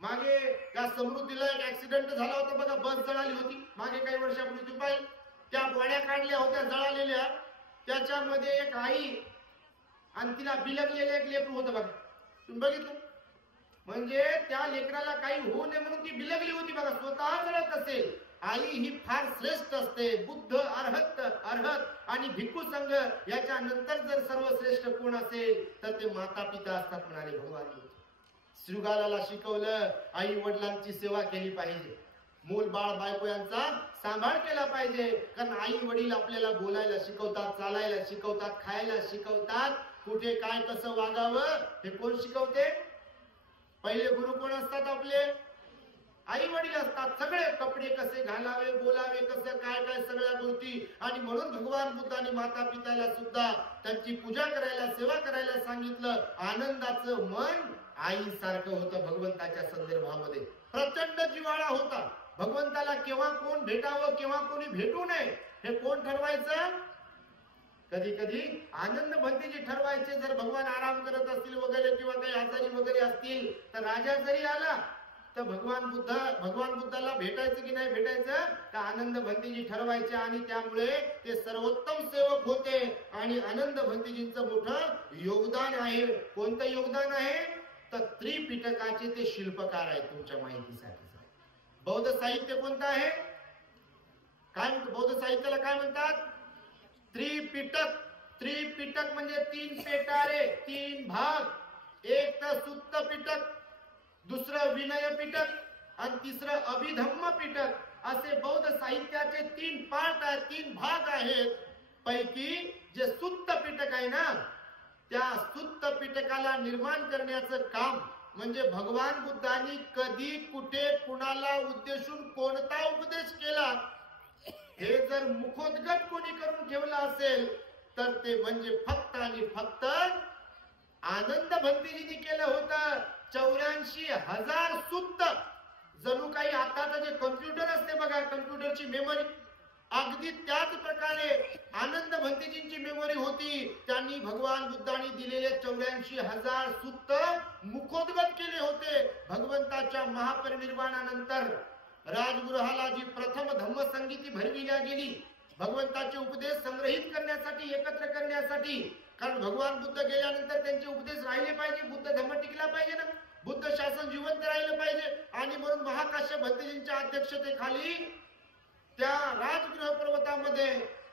मागे या समृद्धीला एक ऍक्सिडेंट झाला होता बघा, बस जळाली होती मागे काही वर्षापूर्वी. तुम्ही पाहिलं, त्या गोळ्या काढल्या होत्या जळालेल्या, त्याच्यामध्ये एक आई आणि तिला बिलगलेलं एक लेकरू होतं. बघा, तुम्ही बघितलं, म्हणजे त्या लेकराला काही होऊ नये म्हणून ती बिलगली होती. बघा, स्वतः जळत असेल. आई ही फार श्रेष्ठ असते. बुद्ध, अर्हत आणि भिक्खू संघ याच्या नंतर जर सर्वश्रेष्ठ कोण असेल तर ते माता पिता असतात म्हणाले भगवान. शृगालाला शिकवलं आई वडिलांची सेवा केली पाहिजे, मूल बाळ बायको यांचा सांभाळ केला पाहिजे. कारण आई वडील आपल्याला बोलायला शिकवतात, चालायला शिकवतात, खायला शिकवतात, कुठे काय कसं वागावं हे कोण शिकवते? पहिले गुरु कोण असतात? आपले आई वडील असतात. सगळे कपडे कसे घालावे, बोलावे कसं, काय काय सगळ्या गोष्टी. आणि म्हणून भगवान बुद्धांनी माता पित्याला सुद्धा त्यांची पूजा करायला, सेवा करायला सांगितलं. आनंदाचं मन आईसारखं होतं भगवंताच्या संदर्भामध्ये. प्रचंड जिव्हाळा होता. भगवंताला केव्हा कोण भेटावं, केव्हा कोणी भेटू नये हे कोण ठरवायचं? कधी कधी आनंद भंतेजी ठरवायचे. जर भगवान आराम करत असतील वगैरे किंवा काही आजारी वगैरे असतील तर राजा जरी आला तर भगवान बुद्धाला भेटायचं की नाही भेटायचं तर आनंद भंतेजी ठरवायचे. आणि त्यामुळे ते सर्वोत्तम सेवक होते. आणि आनंद भंतेजींचं मोठं योगदान आहे. कोणतं योगदान आहे? तर त्रिपिटकाचे ते शिल्पकार आहेत. तुमच्या माहितीसाठी बौद्ध साहित्य कोणतं आहे? काय म्हणतात बौद्ध साहित्याला? काय म्हणतात? त्रिपिटक. त्रिपिटक म्हणजे 3 पेटारे, 3 भाग. एक तर सुत्त पिटक, दुसरं विनय पिटक आणि तिसरं अभिधम्म पिटक. असे बौद्ध साहित्याचे 3 पार्ट आहेत, 3 भाग आहेत. पैकी जे सुत्त पिटक आहे ना, त्या सुत्त पिटकाला निर्माण करण्याचं काम म्हणजे भगवान बुद्धांनी कधी, कुठे, कुणाला उद्देशून कोणता उपदेश केला हे जर मुखोद्गत कोणी करून ठेवला असेल तर ते म्हणजे फक्त आणि फक्त आनंद भंतेजींनी केलं होतं. 84,000 सुत्त. जणू काही आताचं जे कम्प्युटर असते बघा, कम्प्युटरची मेमरी, अगदी त्याच प्रकारे आनंद भंतेजींची मेमरी होती. त्यांनी भगवान बुद्धांनी दिलेले 84,000 सुत्त मुखोद्गत केले होते. भगवंताच्या महापरिनिर्वाणानंतर राजगृहाला जी प्रथम धम्मसंगीती भरविल्या गेली भगवंताचे उपदेश संग्रहित करण्यासाठी, एकत्र करण्यासाठी. कारण भगवान बुद्ध गेल्यानंतर त्यांचे उपदेश राहिले पाहिजे, बुद्ध धम्म टिकला पाहिजे ना, बुद्ध शासन जिवंत राहिलं पाहिजे. आणि म्हणून महाकाश्यप भंतेजींच्या अध्यक्षतेखाली त्या राजगृह पर्वतामध्ये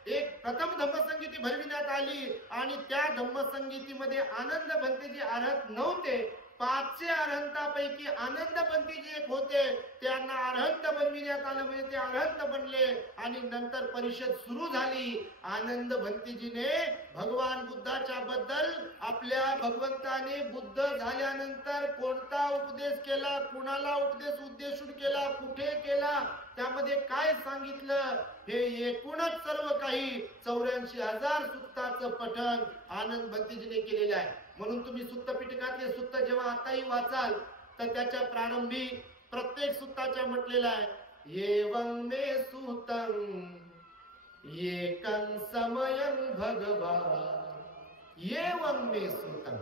एक प्रथम धम्मसंगीती भरविण्यात आली. आणि त्या धम्मसंगीतीमध्ये आनंद भंतेजी अर्हत नव्हते, पाचशे अरहंतापैकी आनंदपंथी जे एक होते त्यांना अरहंत बनविण्यात आलं, म्हणजे ते अरहंत बनले. आणि नंतर परिषद सुरू झाली. आनंद भंतीजीने भगवान बुद्धाच्या बद्दल, आपल्या भगवंताने बुद्ध झाल्यानंतर कोणता उपदेश केला, कुणाला उपदेश उद्देशून केला, कुठे केला, त्यामध्ये काय सांगितलं, हे एकूणच सर्व काही 84,000 सुत्ताचं पठण आनंद भंतीजीने केलेलं आहे. म्हणून तुम्ही सुत्त पिटकातले सुत्त जेव्हा आताही वाचाल तर त्याच्या प्रारंभी प्रत्येक सुत्ताच्या म्हटलेलं आहे, एवं मे सुतं एकं समयं भगवान, एवं मे सुतं,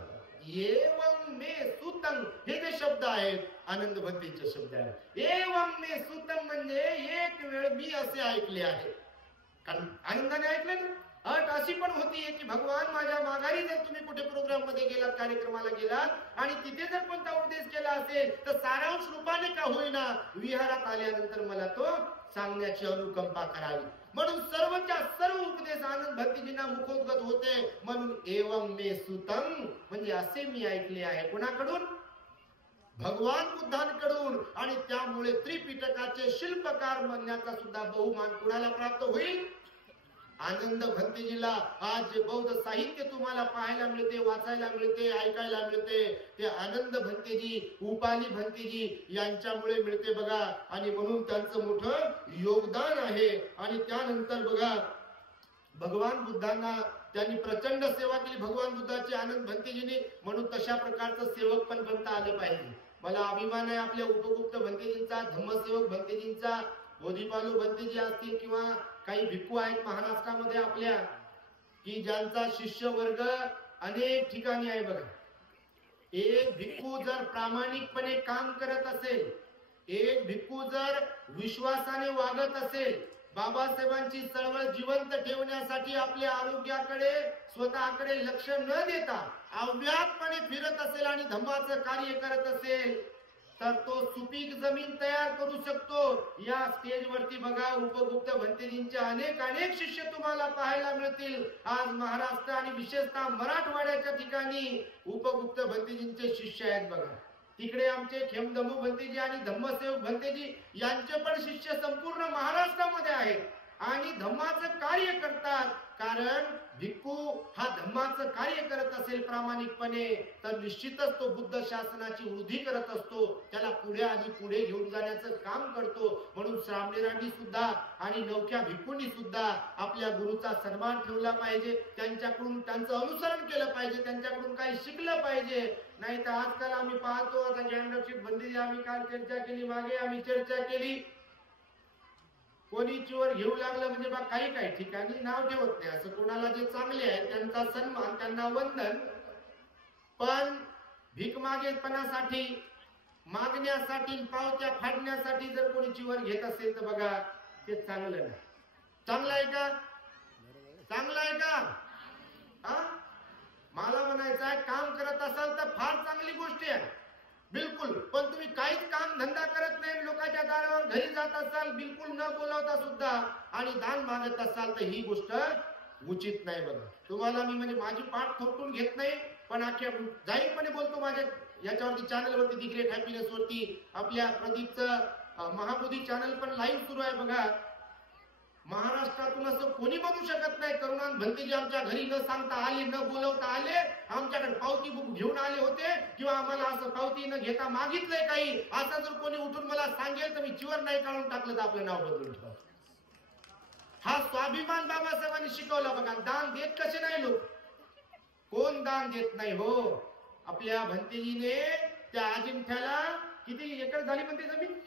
एवं मे सुतं, हे जे शब्द आहेत आनंद भंतीचे शब्द आहेत. एवं मे सुतं म्हणजे एक वेळ मी असे ऐकले आहे. कारण आनंदाने ऐकले ना. अट अशी पण होती की भगवान माझ्या माघारी जर तुम्ही कुठे प्रोग्राम मध्ये गेलात, कार्यक्रमाला गेलात आणि तिथे जर कोणता उपदेश केला असेल तर सारांश रूपाने का होईना विहारात आल्यानंतर मला तो सांगण्याची अनुकंपा करावी. म्हणून सर्वच्या सर्व उपदेश आनंद भंतीजींना मुखोद्गत होते. म्हणून एवं मे सुतं म्हणजे असे मी ऐकले आहे. कुणाकडून? भगवान बुद्धांकडून. आणि त्यामुळे त्रिपिटकाचे शिल्पकार म्हणण्याचा सुद्धा बहुमान कुणाला प्राप्त होईल? आनंद भंतीजीला. आज जे बौद्ध साहित्य तुम्हाला पाहायला मिळते, वाचायला मिळते, ऐकायला मिळते, ते आनंद भंतीजी, उपाली भंतीजी यांच्यामुळे मिळते बघा. आणि म्हणून त्यांचं मोठं योगदान आहे. आणि त्यानंतर बघा भगवान बुद्धांना त्यांनी प्रचंड सेवा केली, भगवान बुद्धाची आनंद भंतीजीने. म्हणून तशा प्रकारचं सेवक पण बनता आलं पाहिजे. मला अभिमान आहे आपल्या उपगुप्त भंतीजींचा, धम्मसेवक भंतीजींचा. बोधीपालू भंतीजी असतील किंवा काही भिक्खू आहेत महाराष्ट्रामध्ये आपल्या, की ज्यांचा शिष्य वर्ग अनेक ठिकाणी आहे बघा. एक भिक्खू जर प्रामाणिकपणे काम करत असेल, एक भिक्खू जर विश्वासाने वागत असेल, बाबासाहेबांची चळवळ जिवंत ठेवण्यासाठी आपल्या आरोग्याकडे, स्वतःकडे लक्ष न देता अव्याहतपणे फिरत असेल आणि धम्माचं कार्य करत असेल, तर तो सुपीक जमीन तयार करू शकतो. या स्टेजवरती बघा उपगुप्त भंतीजींचे अनेक अनेक शिष्य तुम्हाला पाहायला मिळतील. आज महाराष्ट्र आणि विशेषतः मराठवाड्याच्या ठिकाणी उपगुप्त भंतीजींचे शिष्य आहेत बघा. तिकडे आमचे खेमधम्मू भंतीजी आणि धम्मसेवक भंतीजी यांचे पण शिष्य संपूर्ण महाराष्ट्रामध्ये आहेत आणि धम्माचं कार्य करतात. कारण भिक्खू हा धम्माचं कार्य करत असेल प्रामाणिकपणे तर निश्चितच तो बुद्ध शासनाची वृद्धी करत असतो, त्याला पुढे आणि पुढे घेऊन जाण्याचं काम करतो. म्हणून श्रामणेरांनी सुद्धा आणि नवख्या भिक्खूंनी सुद्धा आपल्या गुरुचा सन्मान ठेवला पाहिजे, त्यांच्याकडून त्यांचं अनुसरण केलं पाहिजे, त्यांच्याकडून काही शिकलं पाहिजे. नाही तर आजकाल आम्ही पाहतो, आता ज्ञानरक्षक भंतीजी आम्ही काल चर्चा केली, मागे आम्ही चर्चा केली, कोणी चोर घेऊ लागलं म्हणजे बा काही काही ठिकाणी नाव ठेवत नाही. असं कोणाला जे चांगले आहेत त्यांचा सन्मान, त्यांना वंदन. पण भीक मागेपणासाठी, मागण्यासाठी, पावत्या फाडण्यासाठी जर कोणी चिवर घेत असेल तर बघा ते चांगलं नाही. चांगलं आहे का? चांगलं आहे का? हा, मला म्हणायचं आहे काम करत असाल तर फार चांगली गोष्ट आहे बिलकुल. पण तुम्ही काहीच काम धंदा करत नाही, लोकांच्या दारावर घरी जात असाल बिलकुल न बोलवता सुद्धा आणि दान मागत असाल तर ही गोष्ट उचित नाही बघा. तुम्हाला मी म्हणजे माझी पाठ थोपटून घेत नाही, पण अख्ख्या जाहीरपणे बोलतो. माझ्या याच्यावरती चॅनलवरती दी ग्रेट हॅपीनेस वरती आपल्या प्रदीपचं महाबोधी चॅनल पण लाईव्ह सुरू आहे बघा. महाराष्ट्रातून असं कोणी बनू शकत नाही. करुणानंद भंतीजी आमच्या घरी न सांगता आले, न बोलवता आले, आमच्याकडे पावती बुक घेऊन आले होते किंवा आम्हाला असं पावती न घेता मागितलंय काही, असं जर कोणी उठून मला सांगेल तर मी चिवर नाही काढून टाकलं तर आपलं नाव बदलून ठेवा. हा स्वाभिमान बाबासाहेबांनी शिकवला बघा. दान देत कसे नाही लोक, कोण दान देत नाही हो. आपल्या भंतीजीने त्या अजिंठ्याला किती एकर झाली म्हणते जमीन?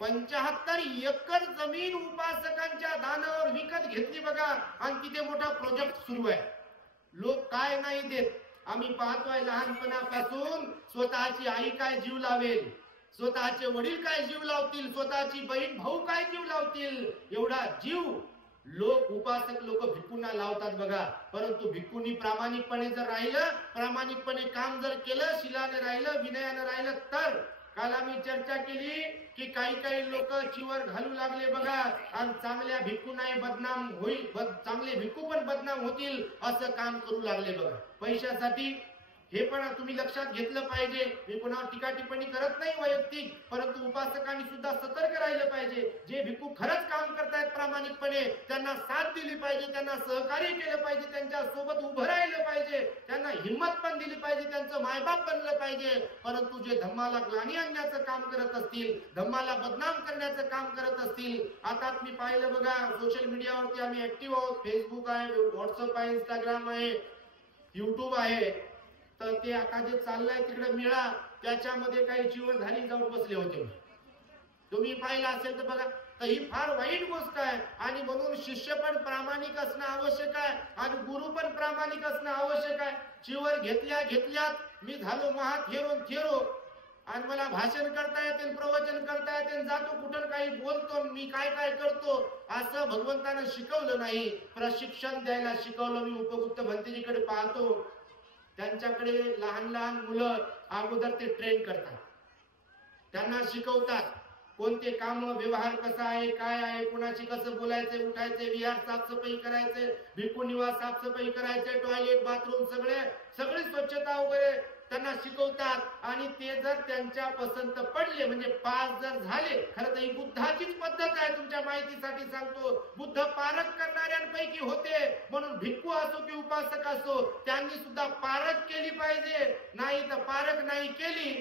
75 एकर जमीन उपासकांच्या दानावर विकत घेतली बघा. आणि तिथे मोठा प्रोजेक्ट सुरू आहे. लोक काय नाही देत. आम्ही पाहतोय लहानपणापासून स्वतःची आई काय जीव लावेल, स्वतःचे वडील काय जीव लावतील, स्वतःची बहीण भाऊ काय जीव लावतील, एवढा जीव लोक उपासक लोक भिक्खूंना लावतात बघा. परंतु भिक्खूंनी प्रामाणिकपणे जर राहिलं, प्रामाणिकपणे काम जर केलं, शिलाने राहिलं, विनयाने राहिलं तर. काल आम्ही चर्चा केली की काही काही लोक चिवर घालू लागले बघा आणि चांगल्या भिक्खूंनाही बदनाम होईल, चांगले भिक्खू पण बदनाम होतील असं काम करू लागले बघा. पैशासाठी हे पण तुम्ही लक्षात घेतलं पाहिजे. मी कोणावर टीका टिप्पणी करत नाही वैयक्तिक, परंतु उपासकांनी सुद्धा सतर्क राहिलं पाहिजे. जे भिक्खू खरंच काम करतायत प्रामाणिकपणे त्यांना साथ दिली पाहिजे, त्यांना सहकार्य केलं पाहिजे, त्यांच्या सोबत उभं राहिलं पाहिजे, त्यांना हिंमत पण दिली पाहिजे, त्यांचं मायबाप बनलं पाहिजे. परंतु जे धम्माला ग्लानी आणण्याचं काम करत असतील, धम्माला बदनाम करण्याचं काम करत असतील, आता मी पाहिलं बघा सोशल मीडियावरती आम्ही ऍक्टिव्ह आहोत. फेसबुक आहे, व्हॉट्सअप आहे, इंस्टाग्राम आहे, युट्यूब आहे. तर ते आता जे चाललंय तिकडे मेळा, त्याच्यामध्ये काही जीवनधारी जाऊन बसले होते. तुम्ही पाहिलं असेल तर बघा. तर ही फार वाईट गोष्ट आहे. आणि म्हणून शिष्य पण प्रामाणिक असणं आवश्यक आहे आणि गुरु पण प्रामाणिक असणं आवश्यक आहे. चिवर घेतल्यात मी झालो महाथेरोन थेरो आणि मला भाषण करता येते, प्रवचन करता येते, जातो कुठं काही बोलतो, मी काय काय करतो, असं भगवंतानं शिकवलं नाही. प्रशिक्षण द्यायला शिकवलं. मी उपगुप्त भंतेजीकडे पाहतो, त्यांच्याकडे लहान लहान मुलं अगोदर ते ट्रेन करतात, त्यांना शिकवतात कोणते काम, व्यवहार कसा आहे, काय आहे, कुणाशी कसं बोलायचं, उठायचे, विहार साफसफाई करायचे, भिक्खू निवास साफसफाई करायचे, टॉयलेट बाथरूम सगळी स्वच्छता वगैरे त्यांना शिकवतात. आणि ते जर त्यांच्या पसंत पडले, म्हणजे पास जर झाले, खरं तर ही बुद्धाचीच पद्धत आहे. तुमच्या माहितीसाठी सांगतो, बुद्ध पारख करणाऱ्यांपैकी होते. म्हणून भिक्खू असो की उपासक असो, त्यांनी सुद्धा पारख केली पाहिजे. नाही तर पारख नाही केली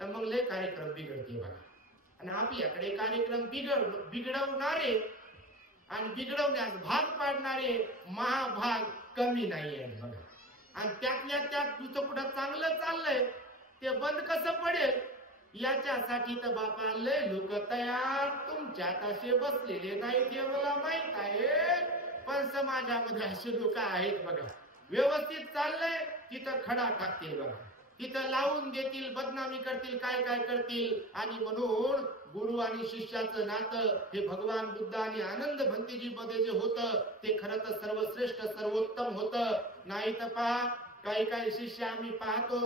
तर मग लय कार्यक्रम बिघडते बघा. आणि आपल्याकडे कार्यक्रम बिघडवणारे आणि बिघडवण्यास भाग पाडणारे महाभाग कमी नाही आहे बघा. आणि त्यातल्या त्यात तुझं कुठं चांगलं चाललंय ते बंद कसं पडेल याच्यासाठी तर बापा लय लोक तयार तुमच्यात असे बसलेले नाही ते मला माहित आहे. पण समाजामध्ये असे लोक आहेत बघा. व्यवस्थित चाललंय तिथं खडा टाकतील बघा, तिथं लावून देतील, बदनामी करतील, काय काय करतील. आणि म्हणून गुरु आणि शिष्याचं नातं हे भगवान बुद्ध आणि आनंद भंतेजी मध्ये जे होतं ते खरं तर सर्वश्रेष्ठ सर्वोत्तम होतं. नाही तर पहा काही काही शिष्य आम्ही पाहतो,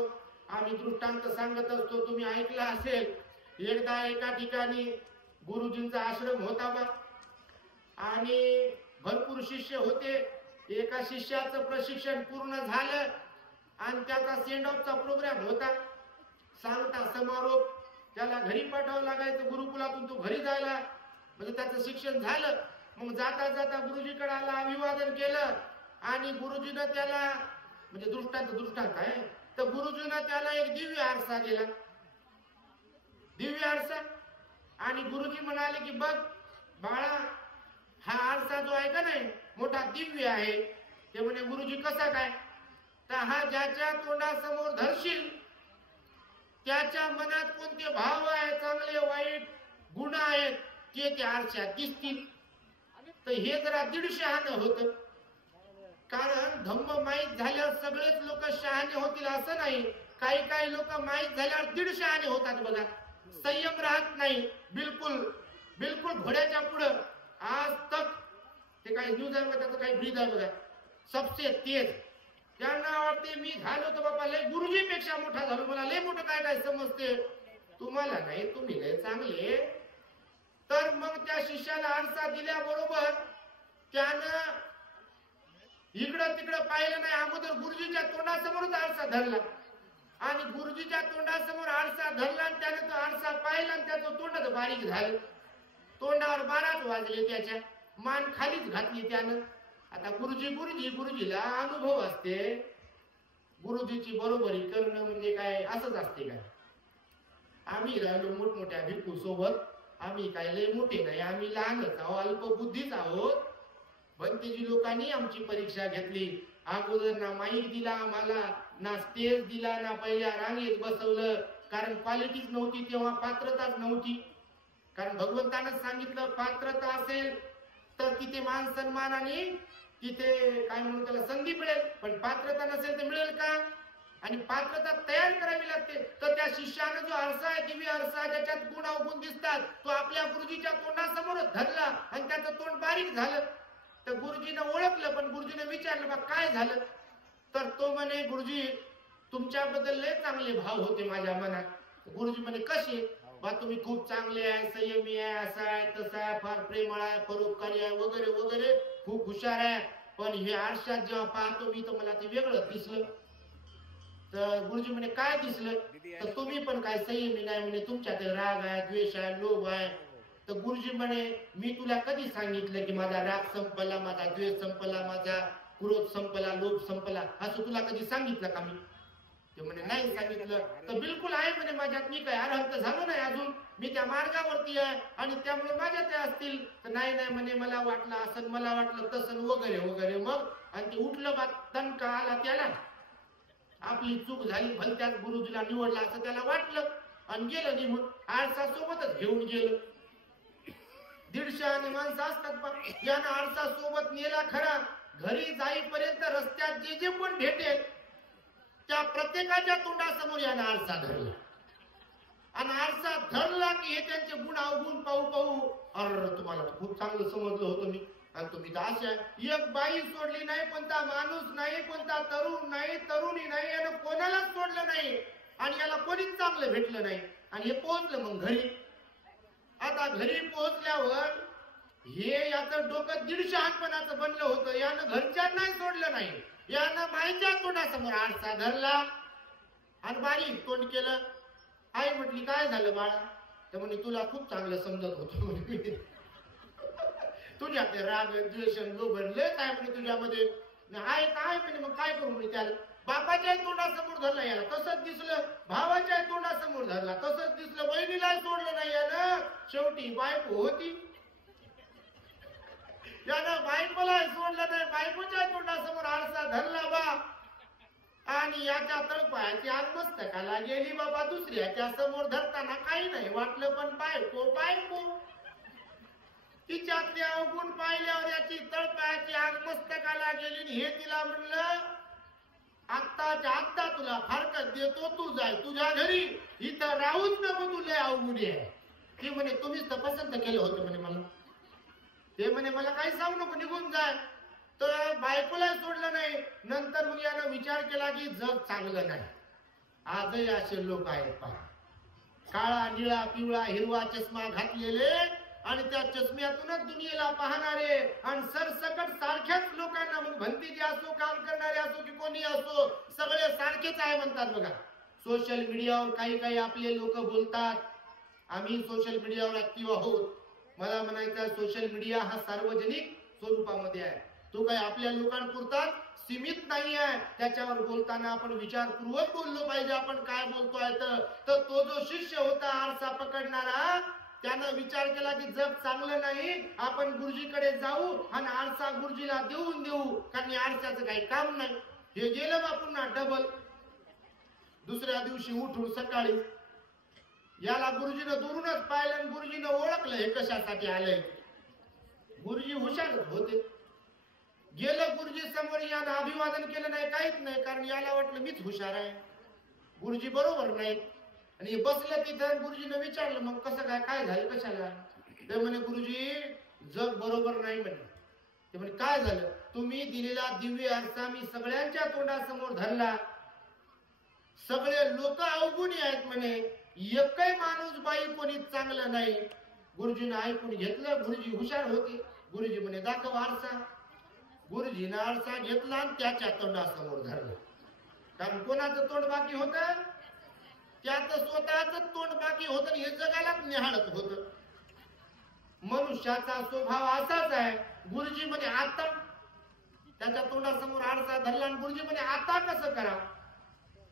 आम्ही दृष्टांत सांगत असतो, तुम्ही ऐकलं असेल. एकदा एका ठिकाणी गुरुजींचा आश्रम होता बा आणि भरपूर शिष्य होते. एका शिष्याचं प्रशिक्षण पूर्ण झालं आणि त्याचा सेंड ऑफचा प्रोग्राम होता, सांगता समारोप. त्याला घरी पाठवावं लागायचं, गुरुकुलातून तो घरी जायला, म्हणजे त्याचं शिक्षण झालं. मग जाता जाता गुरुजीकडे आला, अभिवादन केलं आणि गुरुजीनं त्याला, म्हणजे दृष्टांत आहे, तर गुरुजीनं त्याला एक दिव्य आरसा दिला, दिव्य आरसा. आणि गुरुजी म्हणाले की बघ बाळा, हा आरसा जो आहे का नाही मोठा दिव्य आहे. ते म्हणे गुरुजी कसा काय? तर हा ज्याच्या तोंडासमोर धरशील त्याच्या मनात कोणते भाव आहे, चांगले वाईट गुण आहेत, ते त्या आरशात दिसतील. तर हे जरा 150 शहाणे होत. कारण धम्म माहीत झाल्यावर सगळेच लोक शहाणे होतील असं नाही. काही काही लोक माहीत झाल्यावर 150 शहाणे होतात बघा. संयम राहत नाही बिलकुल घोड्याच्या पुढं. आज तक ते काही न्यूज आहे त्याचं काही ब्रीद आहे बघा, सबसे तेज. त्यांना वाटते मी झालो तर बाबा लय गुरुजीपेक्षा मोठा झालो, मला लय मोठं काय काय समजते. तुम्हाला नाही, तुम्ही लय चांगले. तर मग त्या शिष्याला आरसा दिल्याबरोबर त्यानं इकडं तिकडं पाहिलं नाही. अगोदर गुरुजीच्या तोंडासमोरच आरसा धरला आणि गुरुजीच्या तोंडासमोर आरसा धरला आणि त्याने तो आरसा पाहिला आणि त्याचं तोंड बारीक झालं. तोंडावर 12 वाजले, त्याच्या मान खालीच घातली त्यानं. आता गुरुजीला अनुभव असते. गुरुजीची बरोबरी करणं म्हणजे काय असंच असते काय? आम्ही राहिलो मोठमोठ्या भिक्खू सोबत, आम्ही काय लय मोठे नाही, आम्ही लहानच आहोत, अल्पबुद्धीच आहोत. भंतेजी लोकांनी आमची परीक्षा घेतली. अगोदर ना माईक दिला आम्हाला, ना स्टेज दिला, ना पहिल्या रांगेत बसवलं. कारण क्वालिटीच नव्हती तेव्हा, पात्रताच नव्हती. कारण भगवंतानं सांगितलं पात्रता असेल तर तिथे मान सन्मान आणि तिथे काय म्हणून त्याला संधी मिळेल. पण पात्रता नसेल तर मिळेल का? आणि पात्रता तयार करावी लागते. तर त्या शिष्यानं जो आरसा आहे, दिव्य आरसा, ज्याच्यात गुण अवगुण दिसतात, तो आपल्या गुरुजीच्या तोंडासमोरच धरला आणि त्याचं तोंड बारीक झालं. तर गुरुजीनं ओळखलं, पण गुरुजीने विचारलं बा काय झालं? तर तो म्हणे गुरुजी तुमच्याबद्दल लय चांगले भाव होते माझ्या मनात. गुरुजी म्हणे कसे? बा तुम्ही खूप चांगले आहे, संयमी आहे, असा आहे तसा आहे, फार प्रेमळ आहे, परोपकारी आहे, वगैरे वगैरे, खूप हुशार आहे. पण हे आरशात जेव्हा पाहतो मी तर मला ते वेगळं दिसलं. तर गुरुजी म्हणे काय दिसलं? तर तुम्ही पण काय संयमी नाही म्हणे, तुमच्यात राग आहे, द्वेष आहे, लोभ आहे. तर गुरुजी म्हणे मी तुला कधी सांगितलं की माझा राग संपला, माझा द्वेष संपला, माझा क्रोध संपला, लोभ संपला, असं तुला कधी सांगितलं का मी? ते म्हणे नाही सांगितलं. तर बिलकुल आहे म्हणे माझ्यात, मी काय अरहंत झालो नाही अजून, मी त्या मार्गावरती आहे आणि त्यामुळे माझ्या त्या असतील. तर नाही नाही म्हणे मला वाटलं असं, मला वाटलं तसं वगैरे वगैरे. मग आणि ते उठलं बा, दणका आला त्याला, आपली चूक झाली, भलत्याच गुरुजीला निवडला असं त्याला वाटलं आणि गेलं निघून. आरसा सोबतच घेऊन गेलं. 150 आणि माणसं असतात पण यानं आरसा सोबत नेला खरा. घरी जाईपर्यंत रस्त्यात जे जे कोण भेटेल त्या प्रत्येकाच्या तोंडासमोर यानं आरसा धरला आणि आरसा धरला की हे त्यांचे गुण अवगुण पाहू पाहू अरे तुम्हाला खूप चांगलं समजलं होतं मी, आणि तुम्ही तर अशा. एक बाई सोडली नाही, कोणता माणूस नाही, कोणता तरुण नाही, तरुणी नाही, यानं कोणालाच सोडलं नाही आणि याला कोणीच चांगलं भेटलं नाही. आणि हे पोहोचलं मग घरी. आता घरी पोहोचल्यावर हे याचं डोकं 150 हातपणाचं बनलं होतं. यानं घरच्यांना सोडलं नाही, यानं माईच्या तोंडासमोर आरसा धरला आणि बारीक तोंड केलं. आई म्हटली काय झालं बाळा? तर म्हणे तुला खूप चांगलं समजत होतं, तुझ्या ते राग द्वेष लोभ लय काय म्हणे तुझ्यामध्ये आहे काय म्हणे. मग काय करू म्हणे? त्याला बापाच्या तोंडासमोर धरला याला तसंच दिसलं, भावाच्या तोंडासमोर धरला तसंच दिसलं, बहिणीला सोडलं नाही यानं. शेवटी बायको होती, यानं बायकोला सोडलं नाही, बायकोच्या तोंडासमोर आरसा धरला बा. आणि याच्या तळपायाची आग मस्तकाला गेली बाबा. दुसऱ्याच्या समोर धरताना काही नाही वाटलं, पण बायको बायको तिच्यातले अवगुण पाहिल्यावर याची तळपायाची आग मस्तकाला गेली. हे तिला म्हणलं आत्ताच्या आत्ता तुला फारकत देतो, तू जाय तुझ्या घरी, इथं राहूच नको, तुला अवगुण आहे. ती म्हणे तुम्हीच तर पसंत केलं होतं म्हणे मला. ते म्हणे मला काही सांगू नको, निघून जाय. तर बायकोला सोडलं नाही. नंतर मग यानं विचार केला की जग चांगलं नाही. आजही असे लोक आहेत पहा, काळा निळा पिवळा हिरवा चष्मा घातलेले आणि त्या चष्म्यातूनच दुनियेला पाहणारे आणि सरसकट सारख्याच लोकांना, मग भंतीजी असो, काम करणारे असो की कोणी असो, सगळे सारखेच आहे म्हणतात बघा. सोशल मीडियावर काही काही आपले लोक बोलतात. आम्ही सोशल मीडियावर ऍक्टिव्ह आहोत. मला म्हणायचं सोशल मीडिया हा सार्वजनिक स्वरूपामध्ये आहे, तो काही आपल्या लोकांपुरता सीमित नाही आहे. त्याच्यावर बोलताना आपण विचारपूर्वक बोललो पाहिजे. आपण काय बोलतोय तर तो जो शिष्य होता आरसा पकडणारा, त्यानं विचार केला की जग चांगलं नाही, आपण गुरुजीकडे जाऊ आणि आरसा गुरुजीला देऊन देऊ, कारण आरशाचं काही काम नाही. हे गेलं बा पुन्हा डबल. दुसऱ्या दिवशी उठून सकाळी याला गुरुजीनं दुरूनच पाहिलं आणि गुरुजीनं ओळखलं हे कशासाठी आलंय. गुरुजी हुशार होते. गेलं गुरुजी समोर, यानं अभिवादन केलं नाही, काहीच नाही, कारण याला वाटलं मीच हुशार आहे, गुरुजी बरोबर नाही. आणि बसलं तिथं. गुरुजीनं विचारलं मग कसं काय, काय झालं, कशाला? ते म्हणे गुरुजी जग बरोबर नाही म्हणे. ते म्हणे काय झालं? तुम्ही दिलेला दिव्य आरसा मी सगळ्यांच्या तोंडासमोर धरला, सगळे लोक अवगुणी आहेत म्हणे, एकही माणूस बाई कोणी चांगलं नाही. गुरुजीनं ऐकून घेतलं. गुरुजी हुशार होते. गुरुजी म्हणे दाखव आरसा. गुरुजीनं आरसा घेतला आणि त्याच्या तोंडासमोर धरला. कारण कोणाचं तोंड बाकी होतं? त्याचं स्वतःच तोंड बाकी होतं. हे जगालाच निहाळत होतं. मनुष्याचा स्वभाव असाच आहे. गुरुजी म्हणे आता, त्याच्या तोंडासमोर आरसा धरला आणि गुरुजी म्हणे आता कसं करा?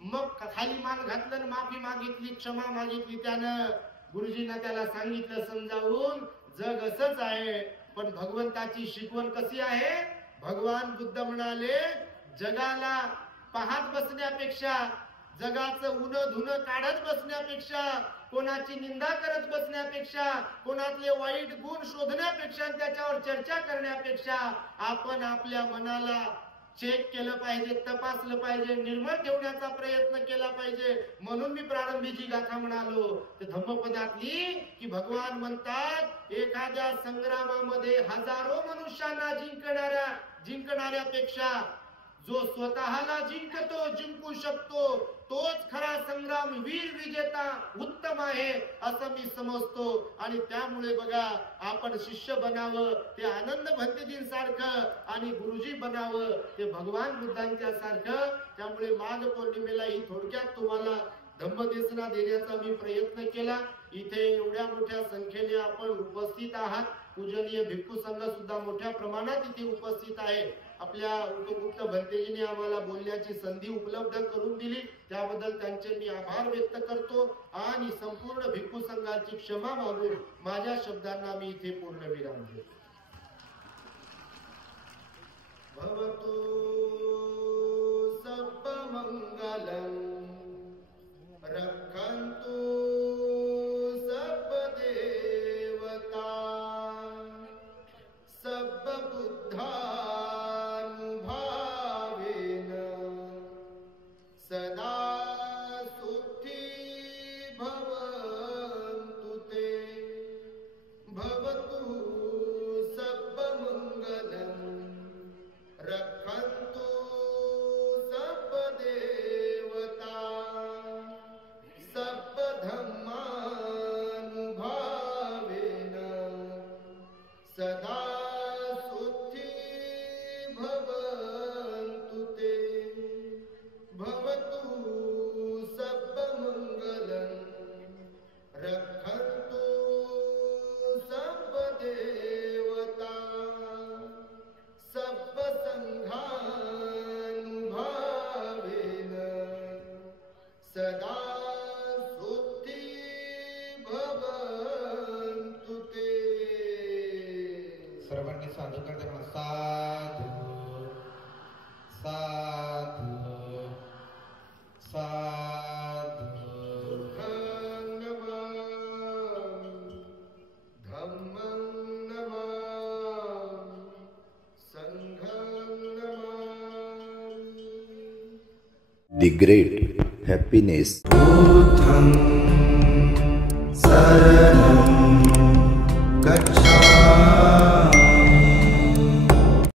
मग खाली मान घातलं, माफी मागितली, क्षमा मागितली त्यानं. गुरुजींना त्याला सांगितलं समजावून, जग असंच आहे, पण भगवंताची शिकवण कशी आहे? भगवान बुद्ध म्हणाले जगाला पाहत बसण्यापेक्षा, जगाचं उनं धुनं काढत बसण्यापेक्षा, कोणाची निंदा करत बसण्यापेक्षा, कोणातले वाईट गुण शोधण्यापेक्षा, त्याच्यावर चर्चा करण्यापेक्षा आपण आपल्या मनाला चेक केलं पाहिजे, तपासलं पाहिजे, निर्मळ ठेवण्याचा प्रयत्न केला पाहिजे. म्हणून मी प्रारंभीची गाथा म्हणालो ते धम्मपदातली की भगवान म्हणतात एखाद्या संग्रामामध्ये हजारो मनुष्यांना जिंकणाऱ्यापेक्षा जो स्वतःला जिंकतो, जिंकू शकतो, तोच खरा संग्राम वीर विजेता उत्तम आहे असं मी समजतो. आणि त्यामुळे बघा, आपण शिष्य बनावं ते आनंद भंतेजीं सारखं आणि गुरुजी बनावं ते भगवान बुद्धांच्या सारखं. त्यामुळे माघ पौर्णिमेला ही थोडक्यात तुम्हाला धम्मदेशना देण्याचा मी प्रयत्न केला. इथे एवढ्या मोठ्या संख्येने आपण उपस्थित आहात. पूजनीय भिक्खू संघ सुद्धा मोठ्या प्रमाणात इथे उपस्थित आहे. आपल्या उपगुप्त भंतेजींनी आम्हाला बोलण्याची संधी उपलब्ध करून दिली, त्याबद्दल त्यांचे मी आभार व्यक्त करतो आणि संपूर्ण भिक्खू संघाची क्षमा मागून माझ्या शब्दांना मी इथे पूर्ण विराम देतो. भवतु सर्वमंगलं रक्षन्तु सर्वदेवता सर्वबुद्धानुभावेन सदा सुखी भवन्तु ते. भवतु सर्वमंगलं रक्षन्तु सर्वदेवता सर्वधर्मानुभावेन सदा सुखी भवन्तु ते. भवतु सर्वमंगलं रक्षन्तु सर्वदेवता सर्वसंघानुभावेन सदा सुखी भवन्तु ते. सर्वांनी साधू करताना साधू साधू साधू. बुद्धं नमामि, धम्मं नमामि, संघं नमामि. The great happiness. बुद्धं शरणं गच्छामि.